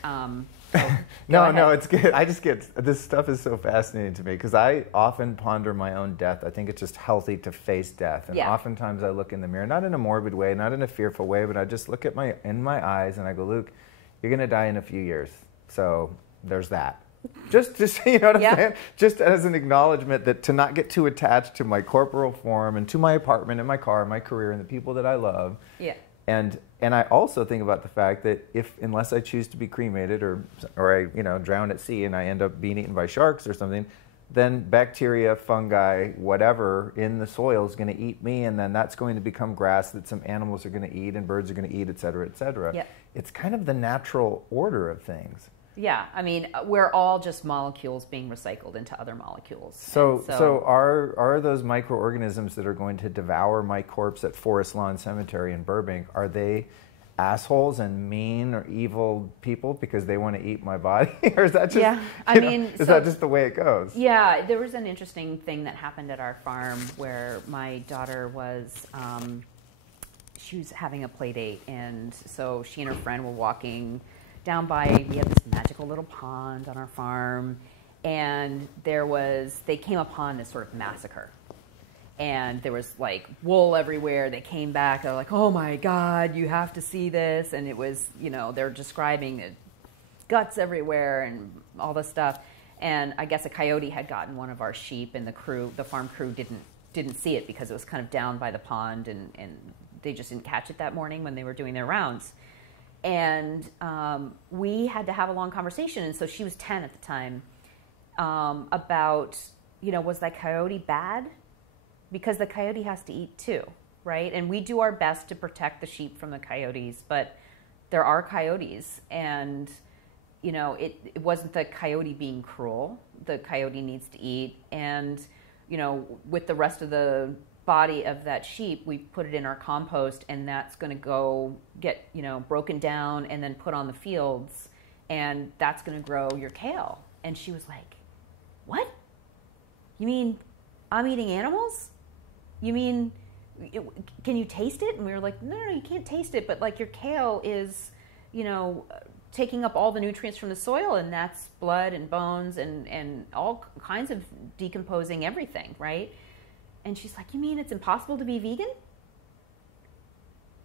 no, it's good. This stuff is so fascinating to me because I often ponder my own death. I think it's just healthy to face death, and oftentimes I look in the mirror, not in a morbid way, not in a fearful way, but I just look at in my eyes and I go, Luke, you're going to die in a few years, so there's that. Just you know what I'm saying? Just as an acknowledgement that to not get too attached to my corporal form and to my apartment and my car and my career and the people that I love. Yeah. And I also think about the fact that unless I choose to be cremated or I drown at sea and I end up being eaten by sharks or something, then bacteria, fungi, whatever in the soil is going to eat me, and then that's going to become grass that some animals are going to eat and birds are going to eat, et cetera, et cetera. Yep. It's kind of the natural order of things. Yeah, I mean, we're all just molecules being recycled into other molecules. So are those microorganisms that are going to devour my corpse at Forest Lawn Cemetery in Burbank, are they assholes and mean or evil people because they want to eat my body? Or is that just, that just the way it goes? Yeah, there was an interesting thing that happened at our farm where my daughter was, she was having a play date, and so she and her friend were walking down by, we have this magical little pond on our farm, and they came upon this sort of massacre. and there was like wool everywhere. They came back, they're like, oh my God, you have to see this. And it was, you know, they're describing it, guts everywhere and all this stuff. And I guess a coyote had gotten one of our sheep, and the farm crew didn't see it because it was kind of down by the pond, and they just didn't catch it that morning when they were doing their rounds. And we had to have a long conversation, and so she was 10 at the time, about, you know, was that coyote bad? Because the coyote has to eat too, right? And we do our best to protect the sheep from the coyotes, but there are coyotes, and you know, it wasn't the coyote being cruel. The coyote needs to eat, and you know, with the rest of the body of that sheep, we put it in our compost, and that's going to go get, you know, broken down and then put on the fields, and that's going to grow your kale. And she was like, what? You mean I'm eating animals? You mean, can you taste it? And we were like, no, you can't taste it, but like your kale is, you know, taking up all the nutrients from the soil, and that's blood and bones and all kinds of decomposing everything, right? And she's like, you mean it's impossible to be vegan?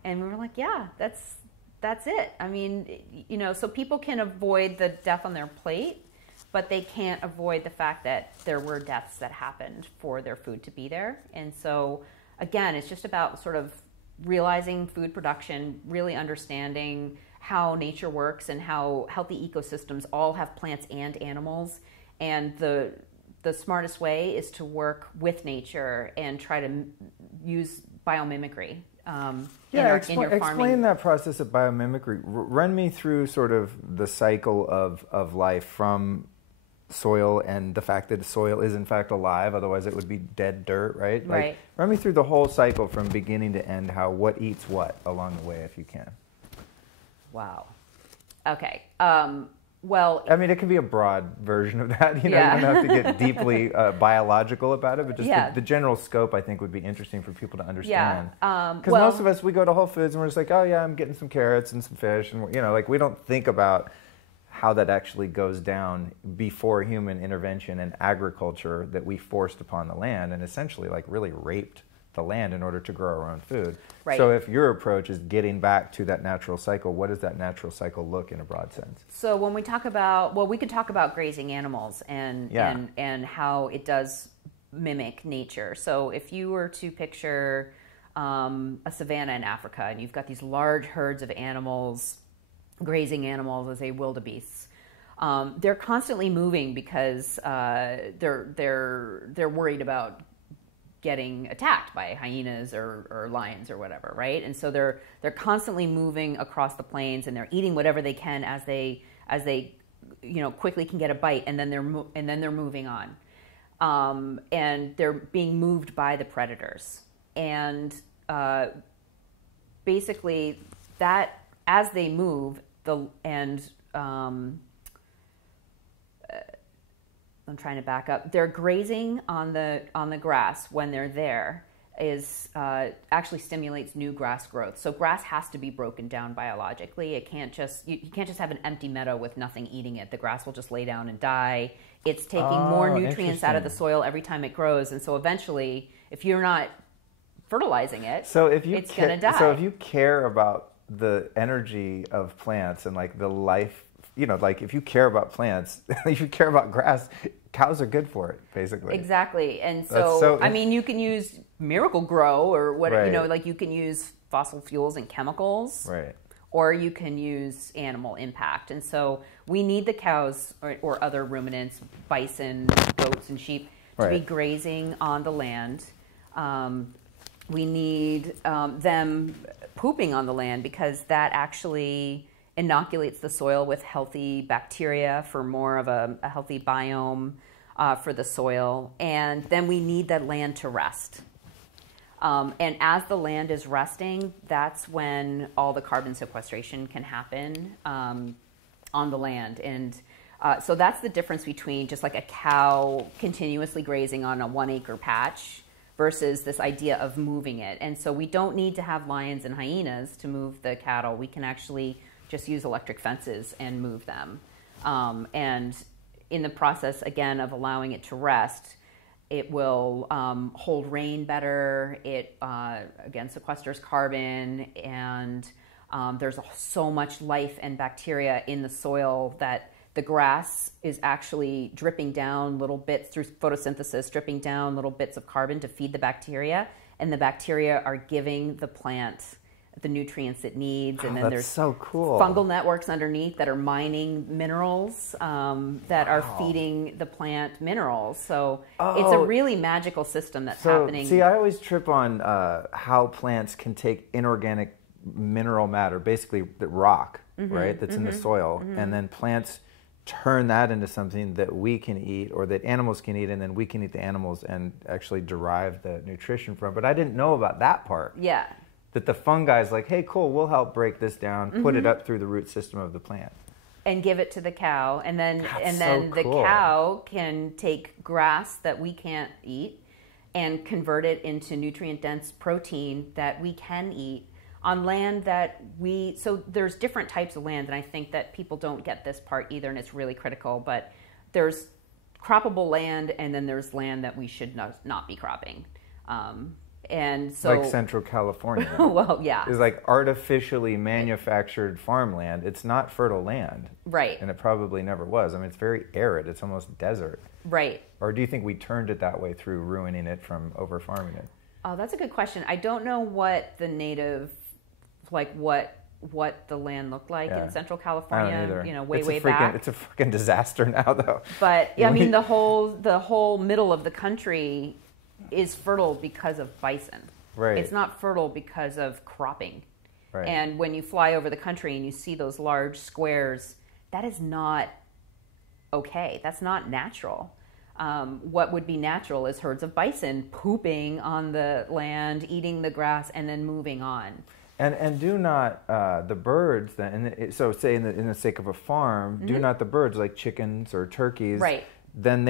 And we were like, yeah, that's it. I mean, you know, so people can avoid the death on their plate, but they can't avoid the fact that there were deaths that happened for their food to be there. And so, again, it's just about sort of realizing food production, really understanding how nature works and how healthy ecosystems all have plants and animals. And the smartest way is to work with nature and try to use biomimicry. In your farming. Explain that process of biomimicry. Run me through sort of the cycle of life from soil and the fact that the soil is in fact alive, otherwise it would be dead dirt, right? Like, right. Run me through the whole cycle from beginning to end, how what eats what along the way, if you can. Wow. Okay. Well, I mean, it can be a broad version of that. You know, you don't have to get deeply biological about it, but just the general scope, I think, would be interesting for people to understand. Because most of us, we go to Whole Foods and we're just like, oh yeah, I'm getting some carrots and some fish, and you know, like we don't think about how that actually goes down before human intervention and agriculture that we forced upon the land and essentially like really raped the land in order to grow our own food. Right. So if your approach is getting back to that natural cycle, what does that natural cycle look in a broad sense? So when we talk about, we could talk about grazing animals and how it does mimic nature. So if you were to picture a savanna in Africa, and you've got these large herds of animals, grazing animals, as say wildebeests, they're constantly moving because they're worried about getting attacked by hyenas or lions or whatever, right? And so they're constantly moving across the plains, and they're eating whatever they can as they you know, quickly can get a bite, and then they're moving on, and they're being moved by the predators. And basically, that as they move, I'm trying to back up. They're grazing on the grass when they're there is actually stimulates new grass growth. So grass has to be broken down biologically. It can't just you can't just have an empty meadow with nothing eating it. The grass will just lay down and die. It's taking more nutrients out of the soil every time it grows, and so eventually, if you're not fertilizing it, it's going to die. So if you care about the energy of plants and like the life, you know, like if you care about plants, if you care about grass, cows are good for it, basically. Exactly. And so I mean, you can use Miracle-Gro or what, you know, like you can use fossil fuels and chemicals. Right. Or you can use animal impact. And so we need the cows or other ruminants, bison, goats, and sheep to be grazing on the land. We need them pooping on the land because that actually inoculates the soil with healthy bacteria for more of a healthy biome for the soil. And then we need that land to rest. And as the land is resting, that's when all the carbon sequestration can happen on the land. And so that's the difference between just like a cow continuously grazing on a 1 acre patch versus this idea of moving it. And so we don't need to have lions and hyenas to move the cattle. We can actually just use electric fences and move them. And in the process, again, of allowing it to rest, It will hold rain better. It, again, sequesters carbon, and there's so much life and bacteria in the soil that the grass is actually dripping down little bits through photosynthesis, dripping down little bits of carbon to feed the bacteria, and the bacteria are giving the plant the nutrients it needs. And then there's so cool fungal networks underneath that are mining minerals that are feeding the plant minerals. So it's a really magical system that's happening. See, I always trip on how plants can take inorganic mineral matter, basically the rock, right, that's in the soil, and then plants turn that into something that we can eat or that animals can eat, and then we can eat the animals and actually derive the nutrition from. But I didn't know about that part. Yeah. That the fungi is like, hey, cool, we'll help break this down, put it up through the root system of the plant. And give it to the cow. And then so cool. The cow can take grass that we can't eat and convert it into nutrient-dense protein that we can eat on land that so there's different types of land, and I think that people don't get this part either, and it's really critical, but there's croppable land, and then there's land that we should not be cropping. And so, like Central California. Well, yeah. It's like artificially manufactured farmland. It's not fertile land. Right. And it probably never was. I mean, it's very arid. It's almost desert. Right. Or do you think we turned it that way through ruining it from over farming it? Oh, that's a good question. I don't know what the native, like what the land looked like in Central California. I don't either. You know, way back. It's a freaking disaster now, though. But yeah, I mean, the whole middle of the country is fertile because of bison. Right. It's not fertile because of cropping. Right. And when you fly over the country and you see those large squares, that is not okay. That's not natural. What would be natural is herds of bison pooping on the land, eating the grass, and then moving on. And do not the birds then. So say in the sake of a farm, do not the birds like chickens or turkeys. Right. Then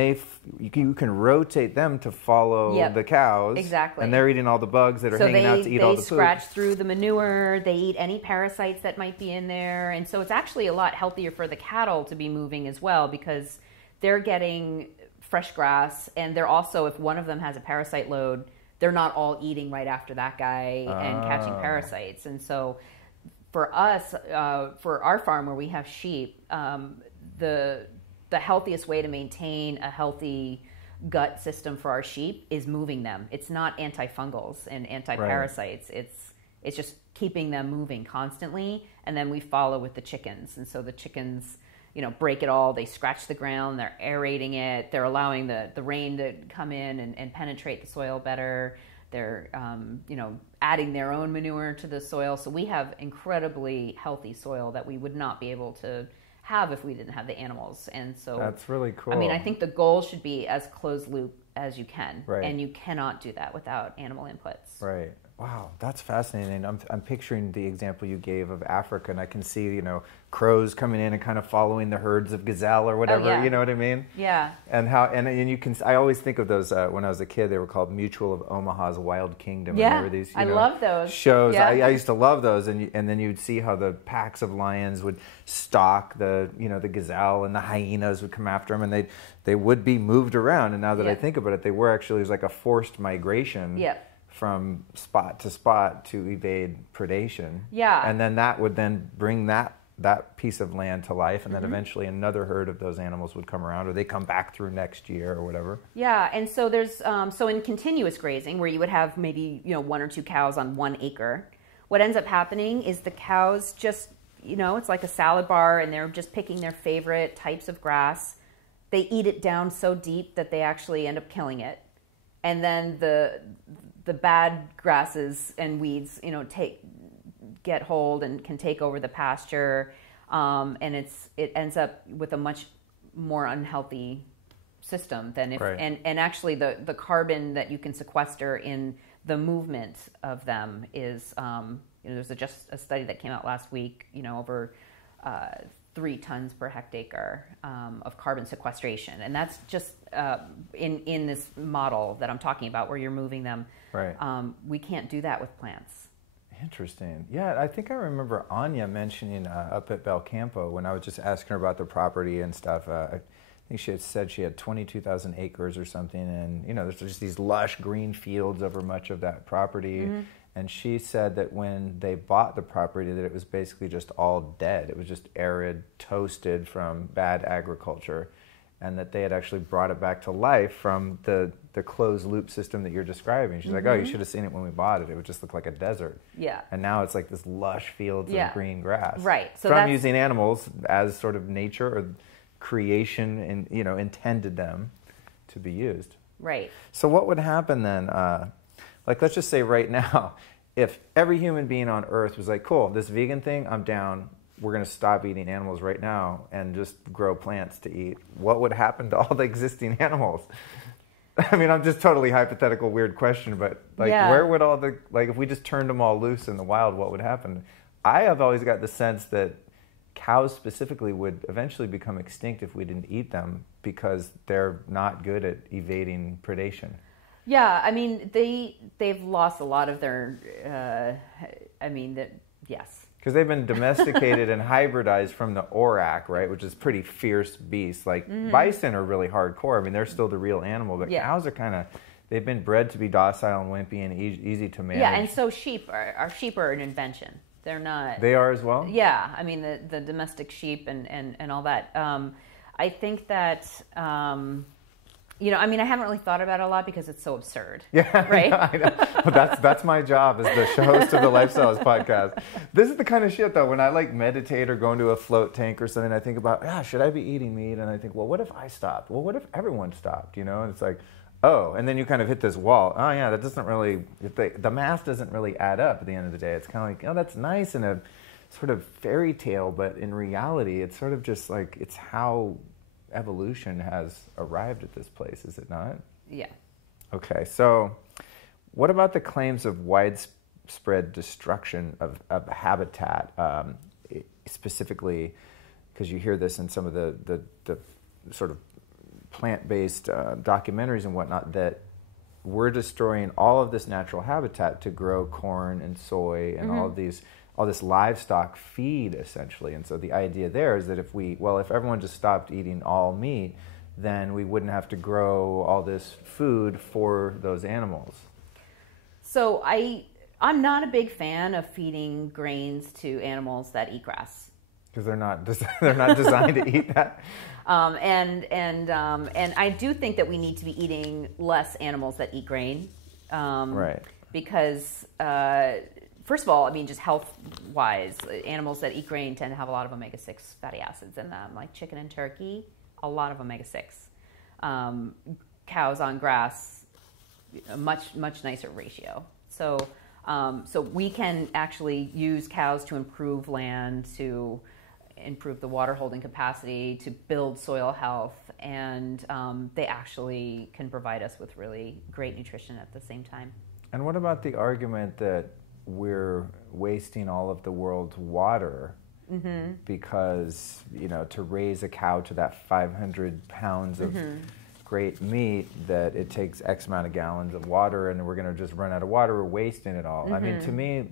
you can rotate them to follow the cows. Exactly. And they're eating all the bugs that are hanging out to eat all the food. They scratch through the manure. They eat any parasites that might be in there. And so it's actually a lot healthier for the cattle to be moving as well, because they're getting fresh grass, and they're also, if one of them has a parasite load, they're not all eating right after that guy and catching parasites. And so for us, for our farm where we have sheep, the healthiest way to maintain a healthy gut system for our sheep is moving them. It's not antifungals and anti-parasites. Right. It's just keeping them moving constantly, and then we follow with the chickens. And so the chickens, break it all. They scratch the ground. They're aerating it. They're allowing the rain to come in and penetrate the soil better. They're, adding their own manure to the soil. So we have incredibly healthy soil that we would not be able to have if we didn't have the animals. And so that's really cool. I mean, I think the goal should be as closed loop as you can. Right. And you cannot do that without animal inputs. Right. Wow, that's fascinating. I'm picturing the example you gave of Africa, and I can see, crows coming in and kind of following the herds of gazelle or whatever, you know what I mean? Yeah. And you can, I always think of those, when I was a kid, they were called Mutual of Omaha's Wild Kingdom. Yeah, and there were these, I love those. Shows. Yeah. I used to love those, and then you'd see how the packs of lions would stalk the gazelle, and the hyenas would come after them, and they would be moved around. And now that I think about it, it was like a forced migration. Yeah. From spot to evade predation. Yeah. And then that would then bring that piece of land to life, and then eventually another herd of those animals would come around, or they come back through next year or whatever. Yeah, and so there's so in continuous grazing, where you would have maybe 1 or 2 cows on 1 acre, what ends up happening is the cows just, it's like a salad bar, and they're just picking their favorite types of grass. They eat it down so deep that they actually end up killing it. And then the bad grasses and weeds, get hold and can take over the pasture, and it ends up with a much more unhealthy system than if. Right. And actually, the carbon that you can sequester in the movement of them is, there's just a study that came out last week, over 3 tons per hectare of carbon sequestration, and that's just in this model that I'm talking about, where you're moving them. Right. We can't do that with plants. Interesting. Yeah, I think I remember Anya mentioning up at Belcampo when I was just asking her about the property and stuff. think she had said she had 22,000 acres or something, and there's just these lush green fields over much of that property. And she said that when they bought the property, that it was basically just all dead. It was just arid, toasted from bad agriculture, and that they had actually brought it back to life from the closed loop system that you're describing. She's like, oh, you should have seen it when we bought it. It would just look like a desert. Yeah. And now it's like this lush fields of green grass. Right. So from using animals as sort of nature or creation and intended them to be used. Right. So what would happen then? Like, let's just say right now, if every human being on Earth was like, cool, this vegan thing, I'm down. We're going to stop eating animals right now and just grow plants to eat. What would happen to all the existing animals? I mean, I'm just totally hypothetical, weird question, but where would all the, if we just turned them all loose in the wild, what would happen? I have always got the sense that cows specifically would eventually become extinct if we didn't eat them because they're not good at evading predation. Yeah, I mean, they've lost a lot of their, yes. Because they've been domesticated and hybridized from the auroch, right, which is pretty fierce beast. Bison are really hardcore. I mean, they're still the real animal, but cows are they've been bred to be docile and wimpy and easy to manage. Yeah, and so sheep are an invention. They're not. They are as well? Yeah, I mean, the domestic sheep and all that. I think that... I haven't really thought about it a lot because it's so absurd. Yeah, right. I know. Well, that's my job as the host of the Lifestyles podcast. This is the kind of shit though. When I meditate or go into a float tank or something, I think about, should I be eating meat? And I think, well, what if I stopped? Well, what if everyone stopped? And it's like, oh, and then you kind of hit this wall. Oh yeah, that doesn't really. The math doesn't really add up at the end of the day. It's kind of like, oh, that's nice in a sort of fairy tale, but in reality, it's sort of just like it's how evolution has arrived at this place, is it not? Yeah. Okay, so what about the claims of widespread destruction of habitat, specifically, because you hear this in some of the sort of plant-based documentaries and whatnot, that we're destroying all of this natural habitat to grow corn and soy and all this livestock feed, essentially. And so the idea there is that if everyone just stopped eating all meat, then we wouldn't have to grow all this food for those animals. So I'm not a big fan of feeding grains to animals that eat grass. Because they're not designed to eat that. And I do think that we need to be eating less animals that eat grain. Right. Because first of all, I mean, just health-wise, animals that eat grain tend to have a lot of omega-6 fatty acids in them, like chicken and turkey, a lot of omega-6. Cows on grass, a much nicer ratio. So we can actually use cows to improve land, to improve the water holding capacity, to build soil health, and they actually can provide us with really great nutrition at the same time. And what about the argument that we're wasting all of the world's water because, to raise a cow to that 500 pounds of great meat, that it takes X amount of gallons of water and we're going to just run out of water, we're wasting it all. I mean, to me,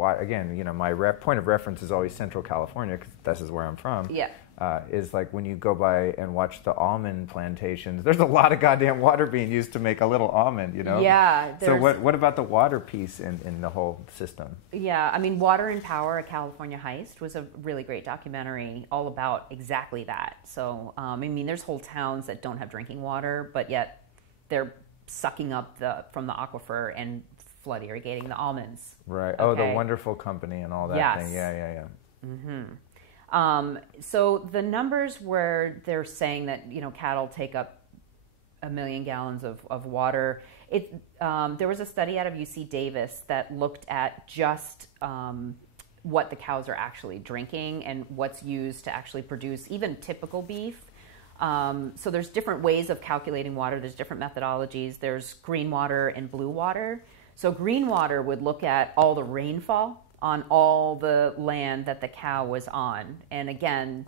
again, my point of reference is always Central California, because this is where I'm from. Yeah. Is like when you go by and watch the almond plantations, there's a lot of goddamn water being used to make a little almond, Yeah. So what about the water piece in the whole system? Yeah, I mean, Water and Power, A California Heist was a really great documentary all about exactly that. So, there's whole towns that don't have drinking water, but yet they're sucking up from the aquifer and flood irrigating the almonds. Right. Okay. Oh, the Wonderful Company and all that thing. Yeah. So the numbers where they're saying that, cattle take up 1 million gallons of water, there was a study out of UC Davis that looked at just what the cows are actually drinking and what's used to actually produce even typical beef. So there's different ways of calculating water. There's different methodologies. There's green water and blue water. So green water would look at all the rainfall on all the land that the cow was on. And again,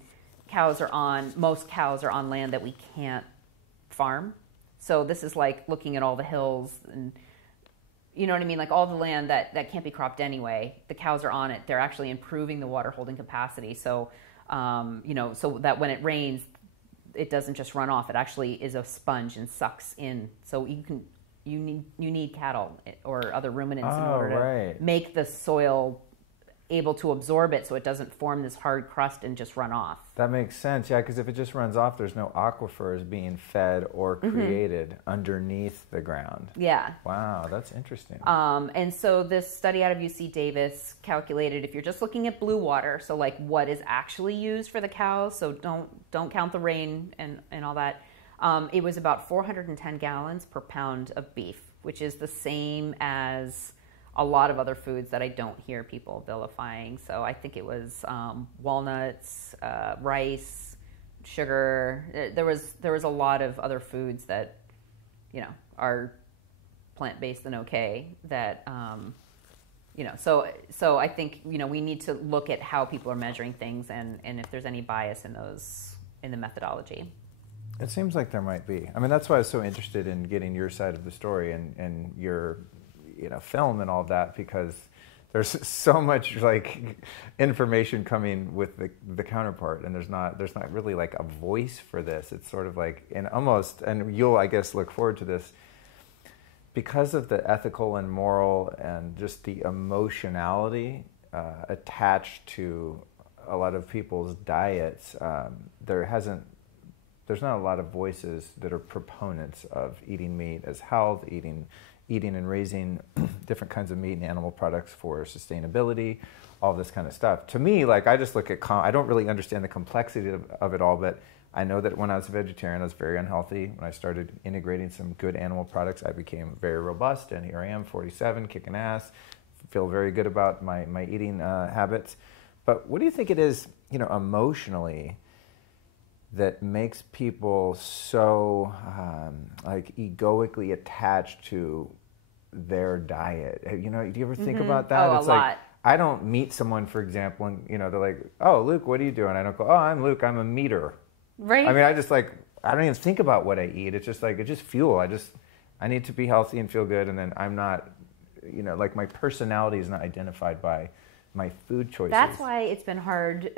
most cows are on land that we can't farm. So this is like looking at all the hills and, you know what I mean? Like all the land that can't be cropped anyway, the cows are on it. They're actually improving the water holding capacity. So, so that when it rains, it doesn't just run off. It actually is a sponge and sucks in. So you need cattle or other ruminants in order to make the soil able to absorb it so it doesn't form this hard crust and just run off. That makes sense, yeah, because if it just runs off, there's no aquifers being fed or created underneath the ground. Yeah. Wow, that's interesting. And so this study out of UC Davis calculated if you're just looking at blue water, so like what is actually used for the cows, so don't count the rain and all that, it was about 410 gallons per pound of beef, which is the same as a lot of other foods that I don't hear people vilifying. So I think it was walnuts, rice, sugar. There was a lot of other foods that, you know, are plant-based and okay that, you know, so I think, you know, we need to look at how people are measuring things and if there's any bias in the methodology. It seems like there might be. I mean, that's why I was so interested in getting your side of the story and your, you know, film and all that, because there's so much like information coming with the counterpart, and there's not really like a voice for this. It's sort of like, and you'll, I guess, look forward to this because of the ethical and moral and just the emotionality attached to a lot of people's diets. There's not a lot of voices that are proponents of eating meat as health, eating and raising different kinds of meat and animal products for sustainability, all this kind of stuff. To me, like, I just look at, I don't really understand the complexity of it all, but I know that when I was a vegetarian, I was very unhealthy. When I started integrating some good animal products, I became very robust, and here I am, 47, kicking ass, feel very good about my eating habits. But what do you think it is, you know, emotionally, that makes people so like egoically attached to their diet? You know, do you ever think about that? Oh, it's a like, lot. I don't meet someone, for example, and, you know, they're like, oh, Luke, what are you doing? I don't go, oh, I'm Luke, I'm a meater. Right. I mean, I don't even think about what I eat. It's just like, it's just fuel. I need to be healthy and feel good, and then I'm not, you know, like, my personality is not identified by my food choices. That's why it's been hard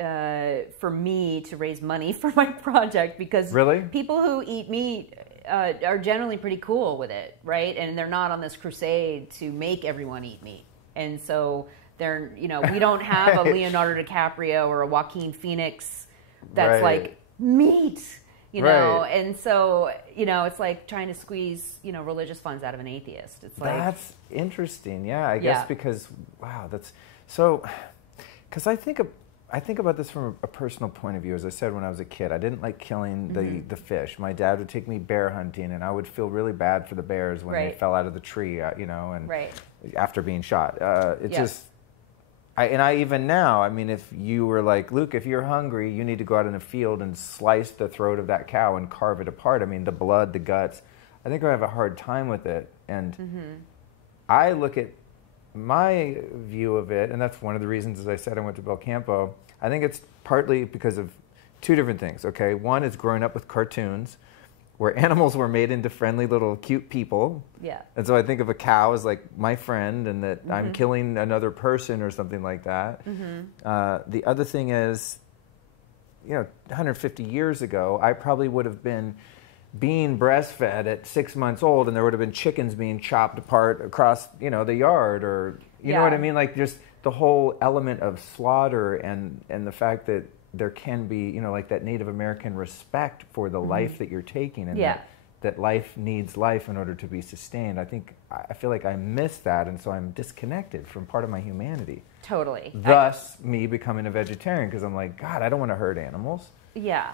for me to raise money for my project, because really? People who eat meat are generally pretty cool with it, right? And they're not on this crusade to make everyone eat meat. And so they're, you know, we don't have a Leonardo DiCaprio or a Joaquin Phoenix that's like meat, you know. And so, you know, it's like trying to squeeze, you know, religious funds out of an atheist. It's like, that's interesting. Yeah, I guess because, wow, that's so, because I think about this from a personal point of view. As I said, when I was a kid, I didn't like killing the fish. My dad would take me bear hunting, and I would feel really bad for the bears when they fell out of the tree, you know, and after being shot. And I even now, I mean, if you were like, Luke, if you're hungry, you need to go out in the field and slice the throat of that cow and carve it apart. I mean, the blood, the guts, I think I have a hard time with it. And I look at my view of it, and that's one of the reasons, as I said, I went to Belcampo. I think it's partly because of two different things, okay? One is growing up with cartoons where animals were made into friendly little cute people. Yeah. And so I think of a cow as like my friend, and that I'm killing another person or something like that. The other thing is, you know, 150 years ago, I probably would have been being breastfed at 6 months old, and there would have been chickens being chopped apart across, you know, the yard, or, you know what I mean? Like, just the whole element of slaughter and the fact that there can be, you know, like that Native American respect for the life that you're taking, and that life needs life in order to be sustained. I feel like I miss that, and so I'm disconnected from part of my humanity. Totally. Thus, me becoming a vegetarian, because I'm like, God, I don't want to hurt animals. Yeah.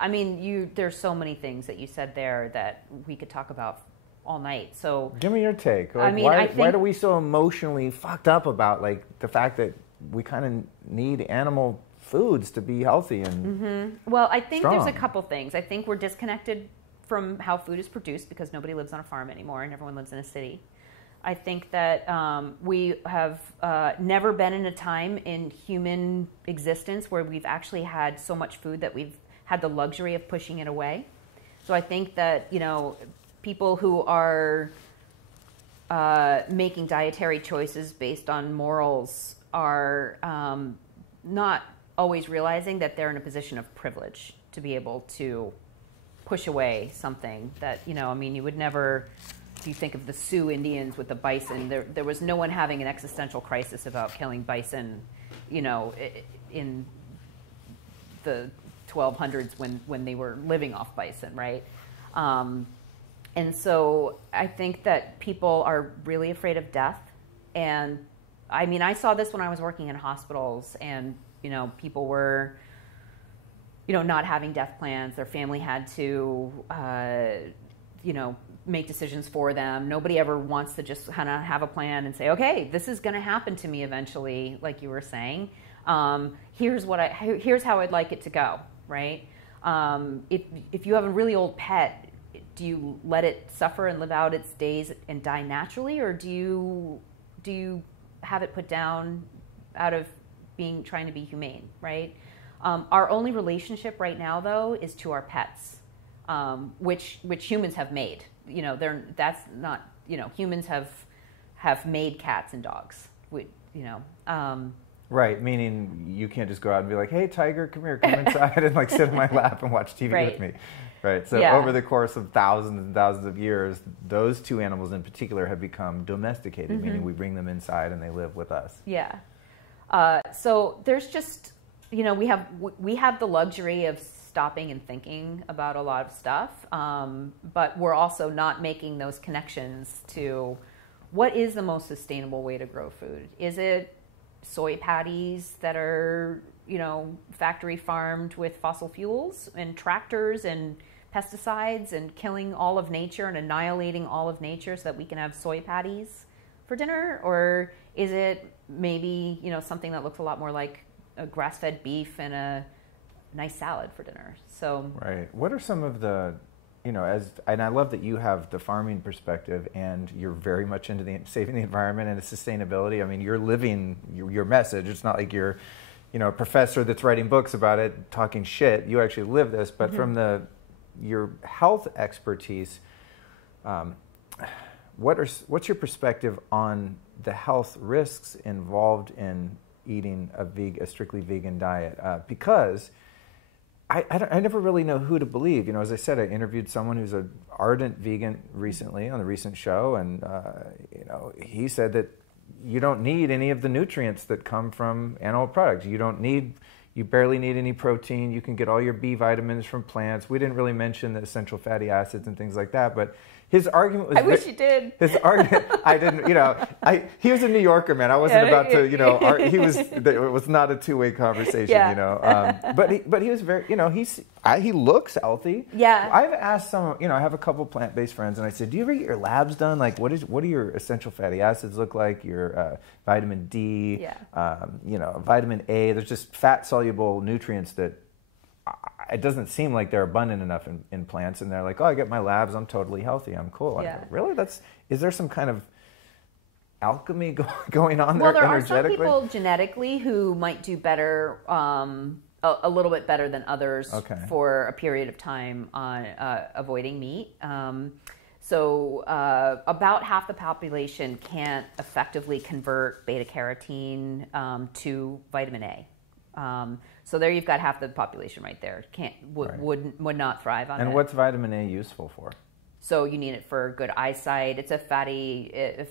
I mean, there's so many things that you said there that we could talk about all night. So give me your take. Like, I mean, why are we so emotionally fucked up about like the fact that we kind of need animal foods to be healthy and Well, I think strong? There's a couple things. I think we're disconnected from how food is produced because nobody lives on a farm anymore and everyone lives in a city. I think that we have never been in a time in human existence where we've actually had so much food that we've had the luxury of pushing it away. So I think that, you know, people who are making dietary choices based on morals are not always realizing that they're in a position of privilege to be able to push away something that, you know, I mean, you would never, if you think of the Sioux Indians with the bison, there was no one having an existential crisis about killing bison, you know, in the 1200s when they were living off bison, right? And so I think that people are really afraid of death. And I mean, I saw this when I was working in hospitals, and, you know, people were, you know, not having death plans. Their family had to, you know, make decisions for them. Nobody ever wants to just kind of have a plan and say, okay, this is going to happen to me eventually, like you were saying. Here's how I'd like it to go, right? If you have a really old pet, do you let it suffer and live out its days and die naturally, or do you have it put down out of trying to be humane, right? Our only relationship right now, though, is to our pets, which humans have made. You know, that's not, you know, humans have made cats and dogs. You know. Right, meaning you can't just go out and be like, hey, tiger, come here, come inside and like sit in my lap and watch TV with me. Right, so over the course of thousands and thousands of years, those two animals in particular have become domesticated, meaning we bring them inside and they live with us. Yeah. So there's just, you know, we have the luxury of stopping and thinking about a lot of stuff, but we're also not making those connections to what is the most sustainable way to grow food. Is it soy patties that are, you know, factory farmed with fossil fuels and tractors and pesticides and killing all of nature and annihilating all of nature so that we can have soy patties for dinner? Or is it maybe, you know, something that looks a lot more like a grass-fed beef and a nice salad for dinner? So right. What are some of the, you know, and I love that you have the farming perspective and you're very much into saving the environment and sustainability. I mean, you're living your message. It's not like you're, you know, a professor that's writing books about it, talking shit. You actually live this. But from your health expertise, what's your perspective on the health risks involved in eating a strictly vegan diet? Because I never really know who to believe. You know, as I said, I interviewed someone who's an ardent vegan recently on the recent show, and you know, he said that you don't need any of the nutrients that come from animal products. You barely need any protein. You can get all your B vitamins from plants. We didn't really mention the essential fatty acids and things like that, but his argument was... I wish you did. His argument, I didn't, you know, he was a New Yorker, man. I wasn't about to, you know, it was not a two-way conversation, you know. But he was very, you know, he looks healthy. Yeah. I've asked some, you know, I have a couple plant-based friends, and I said, do you ever get your labs done? Like, what do your essential fatty acids look like? Your vitamin D, you know, vitamin A. There's just fat-soluble nutrients that it doesn't seem like they're abundant enough in plants, and they're like, oh, I get my labs, I'm totally healthy, I'm cool. Yeah. I go, really? Is there some kind of alchemy going on there? Well, there are energetically? some people genetically who might do better, a little bit better than others for a period of time on avoiding meat. So about half the population can't effectively convert beta carotene to vitamin A. So there you've got half the population right there. Would not thrive on it. And what's vitamin A useful for? So you need it for good eyesight. It's a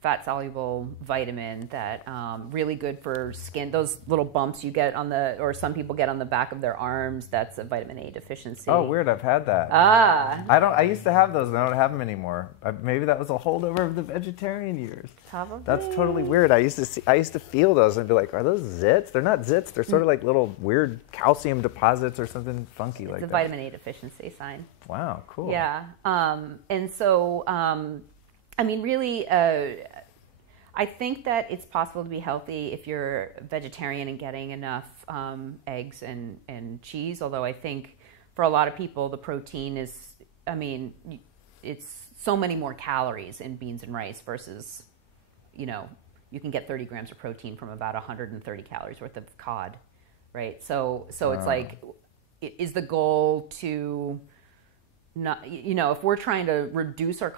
fat-soluble vitamin that really good for skin. Those little bumps you get or some people get on the back of their arms, that's a vitamin A deficiency. Oh, weird. I've had that. I used to have those, and I don't have them anymore. Maybe that was a holdover of the vegetarian years. Probably. That's totally weird. I used to feel those and be like, are those zits? They're not zits. They're sort of like little weird calcium deposits or something funky like that. It's a vitamin A deficiency sign. Wow, cool. Yeah. And so... I mean, really, I think that it's possible to be healthy if you're vegetarian and getting enough eggs and cheese, although I think for a lot of people the protein is, I mean, it's so many more calories in beans and rice versus, you know, you can get 30 grams of protein from about 130 calories worth of cod, right? So it's like, is the goal to... not, you know, if we're trying to reduce our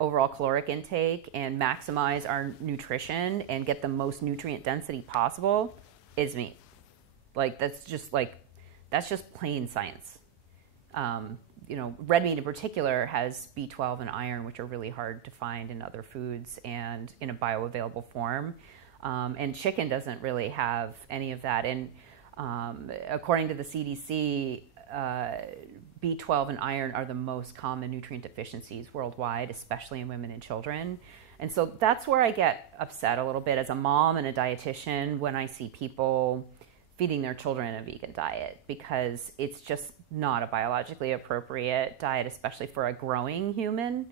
overall caloric intake and maximize our nutrition and get the most nutrient density possible, is meat. Like that's just plain science. red meat in particular has B12 and iron, which are really hard to find in other foods and in a bioavailable form. And chicken doesn't really have any of that. And according to the CDC, B12 and iron are the most common nutrient deficiencies worldwide, especially in women and children. And so that's where I get upset a little bit as a mom and a dietitian when I see people feeding their children a vegan diet, because it's just not a biologically appropriate diet, especially for a growing human.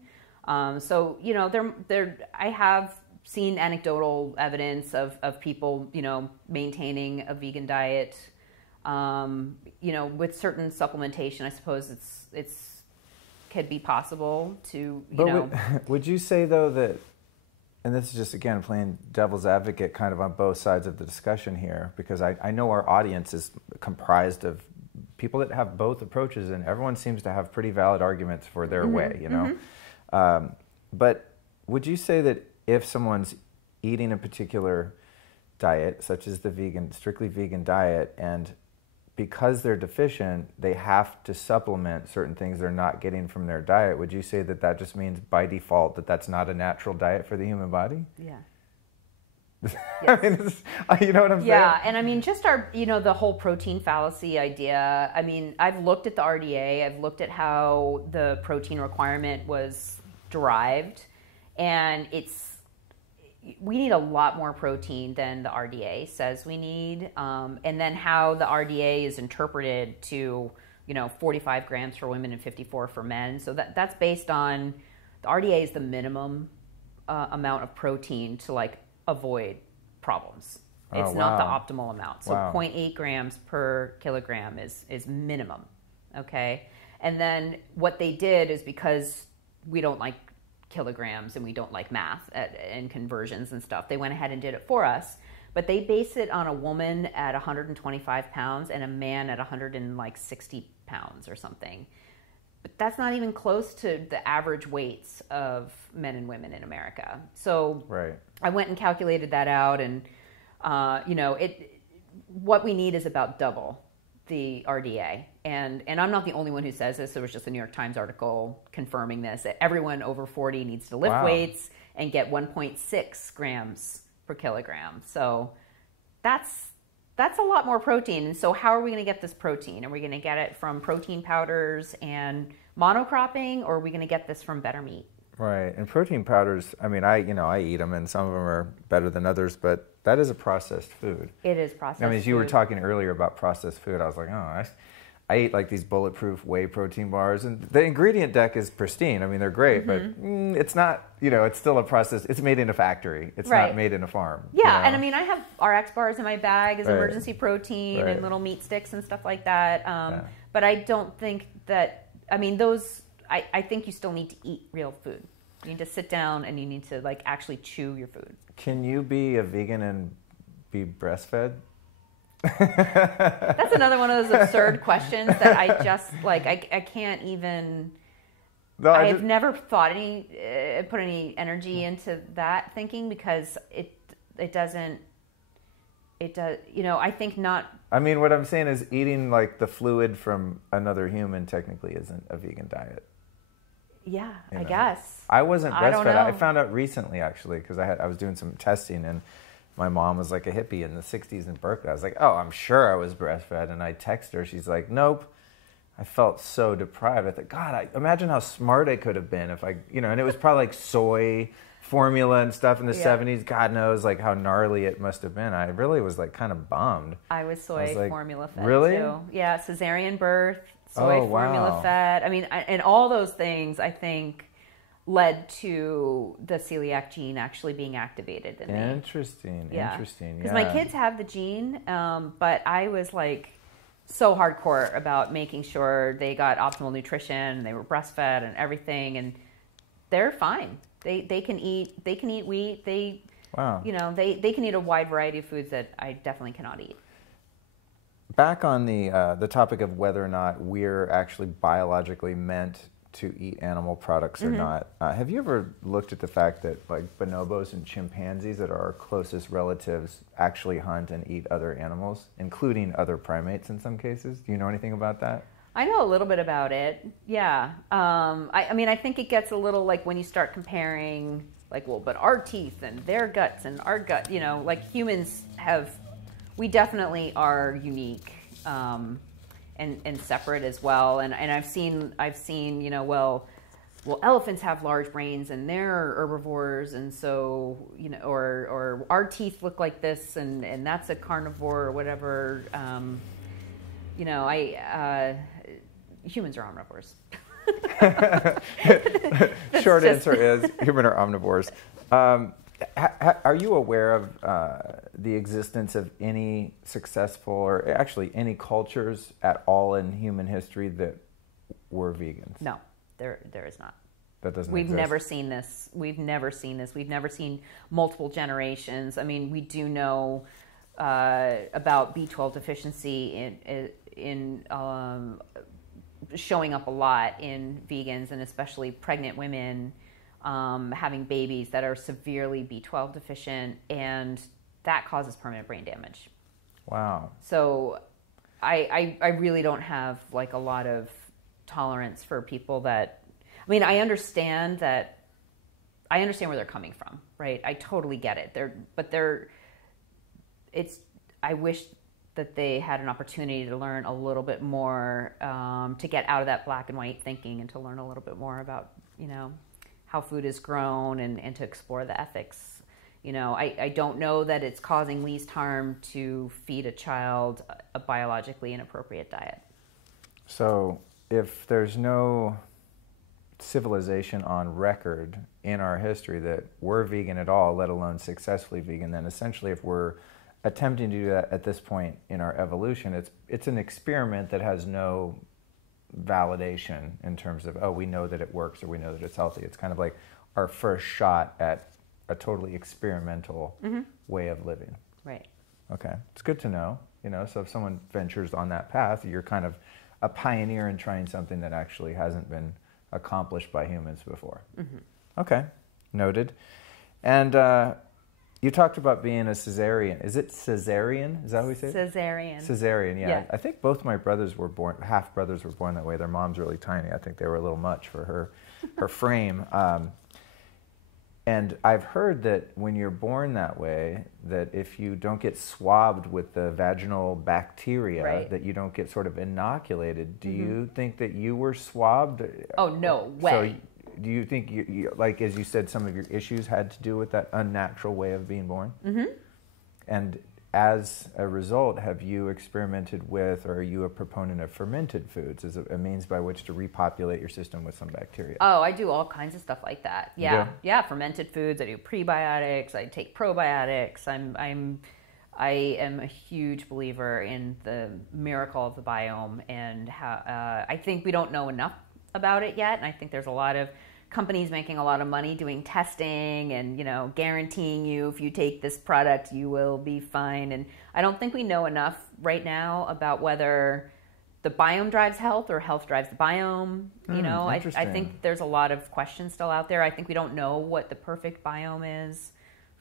So, I have seen anecdotal evidence of people, maintaining a vegan diet, with certain supplementation. I suppose it's could be possible to, Would you say though that, and this is just, again, playing devil's advocate kind of on both sides of the discussion here, because I know our audience is comprised of people that have both approaches, and everyone seems to have pretty valid arguments for their way, But would you say that if someone's eating a particular diet, such as the strictly vegan diet, and because they're deficient, they have to supplement certain things they're not getting from their diet, would you say that just means by default that that's not a natural diet for the human body? Yeah. Yes. I mean, you know what I'm saying? Yeah, and I mean, just the whole protein fallacy idea. I mean, I've looked at the RDA, I've looked at how the protein requirement was derived, and we need a lot more protein than the RDA says we need. And then how the RDA is interpreted to, 45 grams for women and 54 for men. So that's based on, the RDA is the minimum amount of protein to avoid problems. It's not the optimal amount. So 0.8 grams per kilogram is minimum, okay? And then what they did is, because we don't like kilograms and we don't like math and conversions and stuff, they went ahead and did it for us, but they base it on a woman at 125 pounds and a man at 160 pounds or something. But that's not even close to the average weights of men and women in America. So right. I went and calculated that out, and what we need is about double the RDA. And I'm not the only one who says this. There was just a New York Times article confirming this, that everyone over 40 needs to lift weights and get 1.6 grams per kilogram. So that's a lot more protein. And so how are we going to get this protein? Are we going to get it from protein powders and monocropping, or are we going to get this from better meat? Right. And protein powders, I mean, I eat them, and some of them are better than others, but that is a processed food. It is processed food. I mean, as you were talking earlier about processed food, I was like, I eat these bulletproof whey protein bars, and the ingredient deck is pristine. I mean, they're great, but it's not, it's still a process. It's made in a factory. It's not made in a farm. Yeah, and I mean, I have RX bars in my bag as emergency protein and little meat sticks and stuff like that. But I don't think that, I mean, I think you still need to eat real food. You need to sit down and you need to actually chew your food. Can you be a vegan and be breastfed? That's another one of those absurd questions that I just I can't even. No, I've never thought put any energy into that thinking, because it doesn't. It does, I think not. I mean, what I'm saying is eating the fluid from another human technically isn't a vegan diet. Yeah, I guess. I wasn't breastfed. I found out recently, actually, because I was doing some testing, and my mom was like a hippie in the 60s in Berkeley. I was like, oh, I'm sure I was breastfed. And I text her. She's like, nope. I felt so deprived. I thought, God, imagine how smart I could have been if I, and it was probably soy formula and stuff in the 70s. God knows how gnarly it must have been. I really was kind of bummed. I was soy formula fed really? Too. Yeah, cesarean birth, soy formula fed. I mean, and all those things, I think, led to the celiac gene actually being activated in me. Interesting. Because my kids have the gene, but I was so hardcore about making sure they got optimal nutrition and they were breastfed and everything, and they're fine. They can eat wheat. They can eat a wide variety of foods that I definitely cannot eat. Back on the topic of whether or not we're actually biologically meant to eat animal products or not, have you ever looked at the fact that bonobos and chimpanzees, that are our closest relatives, actually hunt and eat other animals, including other primates in some cases? Do you know anything about that? I know a little bit about it. Yeah. I mean, I think it gets a little like when you start comparing, like, well, but our teeth and their guts and our gut, you know, like humans we definitely are unique and separate as well. And I've seen, you know, well, elephants have large brains and they're herbivores, and so, you know, or our teeth look like this, and that's a carnivore or whatever. You know, humans are omnivores. Short answer is human are omnivores. Are you aware of the existence of any successful, or actually any cultures at all in human history that were vegans? No, there is not. That doesn't We've exist. never seen this. We've never seen multiple generations. I mean, we do know about B12 deficiency in showing up a lot in vegans, and especially pregnant women having babies that are severely B12 deficient, and that causes permanent brain damage. Wow. So I really don't have like a lot of tolerance for people that, I mean, I understand where they're coming from, right? I totally get it. I wish that they had an opportunity to learn a little bit more, to get out of that black and white thinking and to learn a little bit more about, you know, how food is grown and to explore the ethics. You know, I don't know that it's causing least harm to feed a child a biologically inappropriate diet. So if there's no civilization on record in our history that we're vegan at all, let alone successfully vegan, then essentially if we're attempting to do that at this point in our evolution, it's an experiment that has no validation in terms of, oh, we know that it works or we know that it's healthy. It's kind of like our first shot at a totally experimental way of living. Right. Okay. It's good to know, you know, so if someone ventures on that path, you're kind of a pioneer in trying something that actually hasn't been accomplished by humans before. Okay. Noted. And you talked about being a cesarean. Is it cesarean? Is that what we say? Cesarean. Cesarean, yeah. Yeah. I think both my brothers were born, half brothers were born that way. Their mom's really tiny. I think they were a little much for her frame. And I've heard that when you're born that way, that if you don't get swabbed with the vaginal bacteria, Right. that you don't get sort of inoculated. Do you think that you were swabbed? Oh, no way. So do you think, you, like as you said, some of your issues had to do with that unnatural way of being born? And as a result, have you experimented with, or are you a proponent of fermented foods as a means by which to repopulate your system with some bacteria? Oh, I do all kinds of stuff like that. Yeah. Yeah, fermented foods. I do prebiotics. I take probiotics. I am a huge believer in the miracle of the biome, and how I think we don't know enough about it yet. And I think there's a lot of companies making a lot of money doing testing and, you know, guaranteeing you if you take this product you will be fine. And I don't think we know enough right now about whether the biome drives health or health drives the biome. You know, I think there's a lot of questions still out there. I think we don't know what the perfect biome is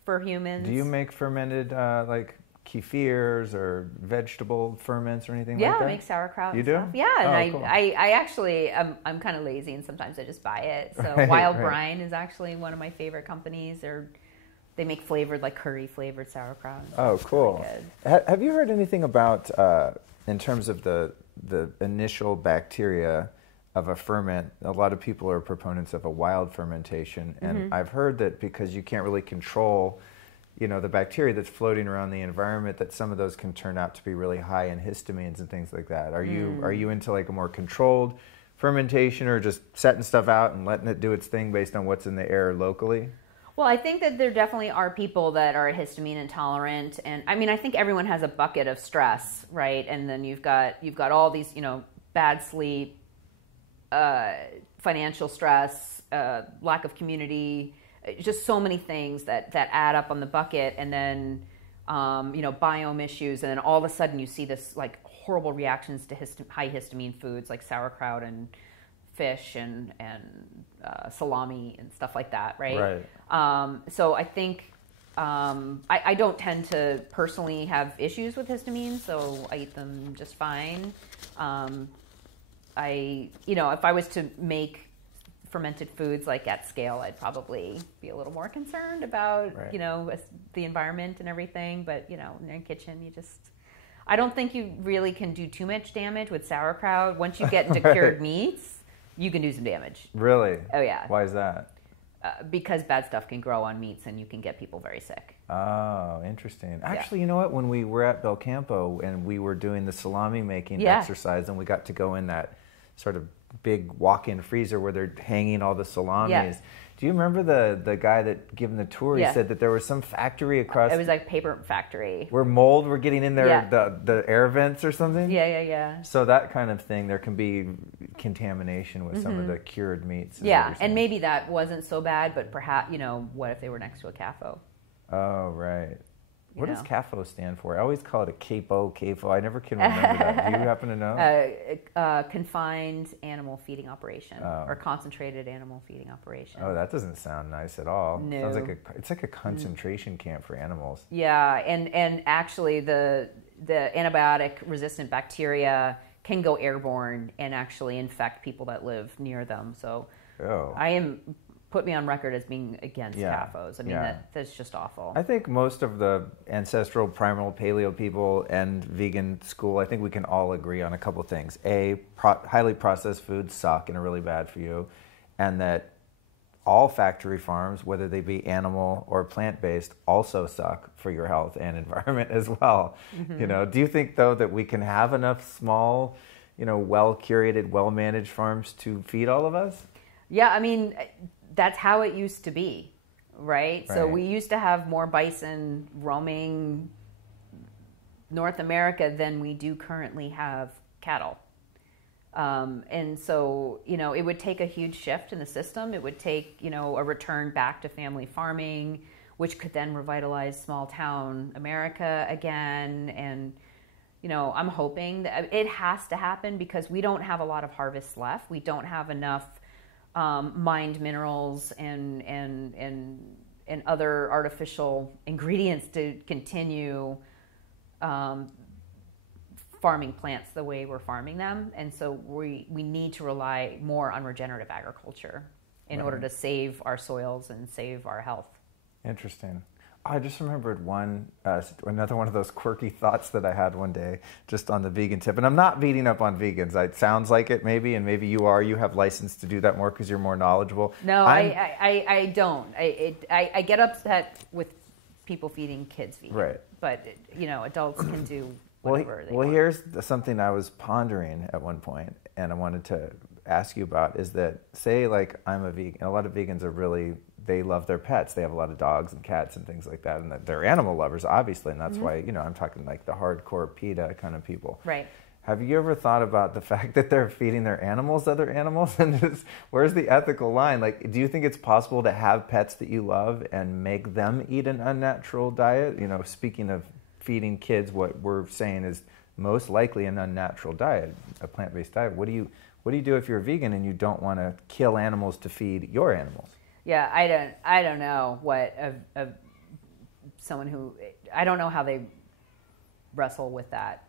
for humans. Do you make fermented like kefirs or vegetable ferments or anything like that? Yeah, I make sauerkraut. You do? Stuff. Yeah, and cool. I actually I'm kind of lazy, and sometimes I just buy it. So Wild Brine is actually one of my favorite companies. They make flavored, like curry flavored sauerkraut. Oh, cool. Really good. Have you heard anything about in terms of the initial bacteria of a ferment? A lot of people are proponents of a wild fermentation, and I've heard that because you can't really control, you know, the bacteria that's floating around the environment, that some of those can turn out to be really high in histamines and things like that. Are you into like a more controlled fermentation, or just setting stuff out and letting it do its thing based on what's in the air locally? Well, I think that there definitely are people that are histamine intolerant, and I mean, I think everyone has a bucket of stress, right? And then you've got all these, you know, bad sleep, financial stress, lack of community, just so many things that add up on the bucket, and then you know, biome issues, and then all of a sudden you see this like horrible reactions to high histamine foods like sauerkraut and fish and salami and stuff like that, right? So I think I don't tend to personally have issues with histamine, so I eat them just fine. if I was to make fermented foods like at scale, I'd probably be a little more concerned about, the environment and everything. But, in your kitchen, I don't think you really can do too much damage with sauerkraut. Once you get into cured meats, you can do some damage. Really? Oh, yeah. Why is that? Because bad stuff can grow on meats and you can get people very sick. Oh, interesting. Actually, you know what? When we were at Belcampo and we were doing the salami making exercise, and we got to go in that sort of big walk-in freezer where they're hanging all the salamis. Yeah. Do you remember the guy that gave him the tour? He said that there was some factory across. It was like paper factory. Where mold were getting in there, the air vents or something? Yeah. So that kind of thing, there can be contamination with some of the cured meats. Yeah, and maybe that wasn't so bad, but perhaps, what if they were next to a CAFO? Oh, right. What does CAFO stand for? I always call it a CAFO. I never can remember that. Do you happen to know? Confined animal feeding operation, or concentrated animal feeding operation. Oh, that doesn't sound nice at all. No. Sounds like it's like a concentration camp for animals. Yeah, and actually the antibiotic resistant bacteria can go airborne and actually infect people that live near them. So put me on record as being against CAFOs. I mean, that's just awful. I think most of the ancestral, primal, paleo people and vegan school, I think we can all agree on a couple things. Highly processed foods suck and are really bad for you. And that all factory farms, whether they be animal or plant-based, also suck for your health and environment as well. Mm-hmm. Do you think, though, that we can have enough small, well-curated, well-managed farms to feed all of us? Yeah, I mean, that's how it used to be, right? So we used to have more bison roaming North America than we do currently have cattle. And so, it would take a huge shift in the system. It would take, a return back to family farming, which could then revitalize small town America again. And, I'm hoping that it has to happen because we don't have a lot of harvests left. We don't have enough mined minerals and other artificial ingredients to continue farming plants the way we're farming them. And so we need to rely more on regenerative agriculture in order to save our soils and save our health. Interesting. I just remembered another one of those quirky thoughts that I had one day just on the vegan tip. And I'm not beating up on vegans. It sounds like it maybe, and maybe you are. You have license to do that more because you're more knowledgeable. No, I don't. I get upset with people feeding kids vegan. Right. But, adults can do whatever they want. Well, here's something I was pondering at one point, and I wanted to ask you about, is that, say, like, I'm a vegan, and a lot of vegans are really... They love their pets. They have a lot of dogs and cats and things like that. And they're animal lovers, obviously. And that's why, I'm talking like the hardcore PETA kind of people. Right. Have you ever thought about the fact that they're feeding their animals other animals? And where's the ethical line? Like, do you think it's possible to have pets that you love and make them eat an unnatural diet? Speaking of feeding kids, what we're saying is most likely an unnatural diet, a plant-based diet. What do you do if you're a vegan and you don't want to kill animals to feed your animals? Yeah, I don't know what someone who, I don't know how they wrestle with that.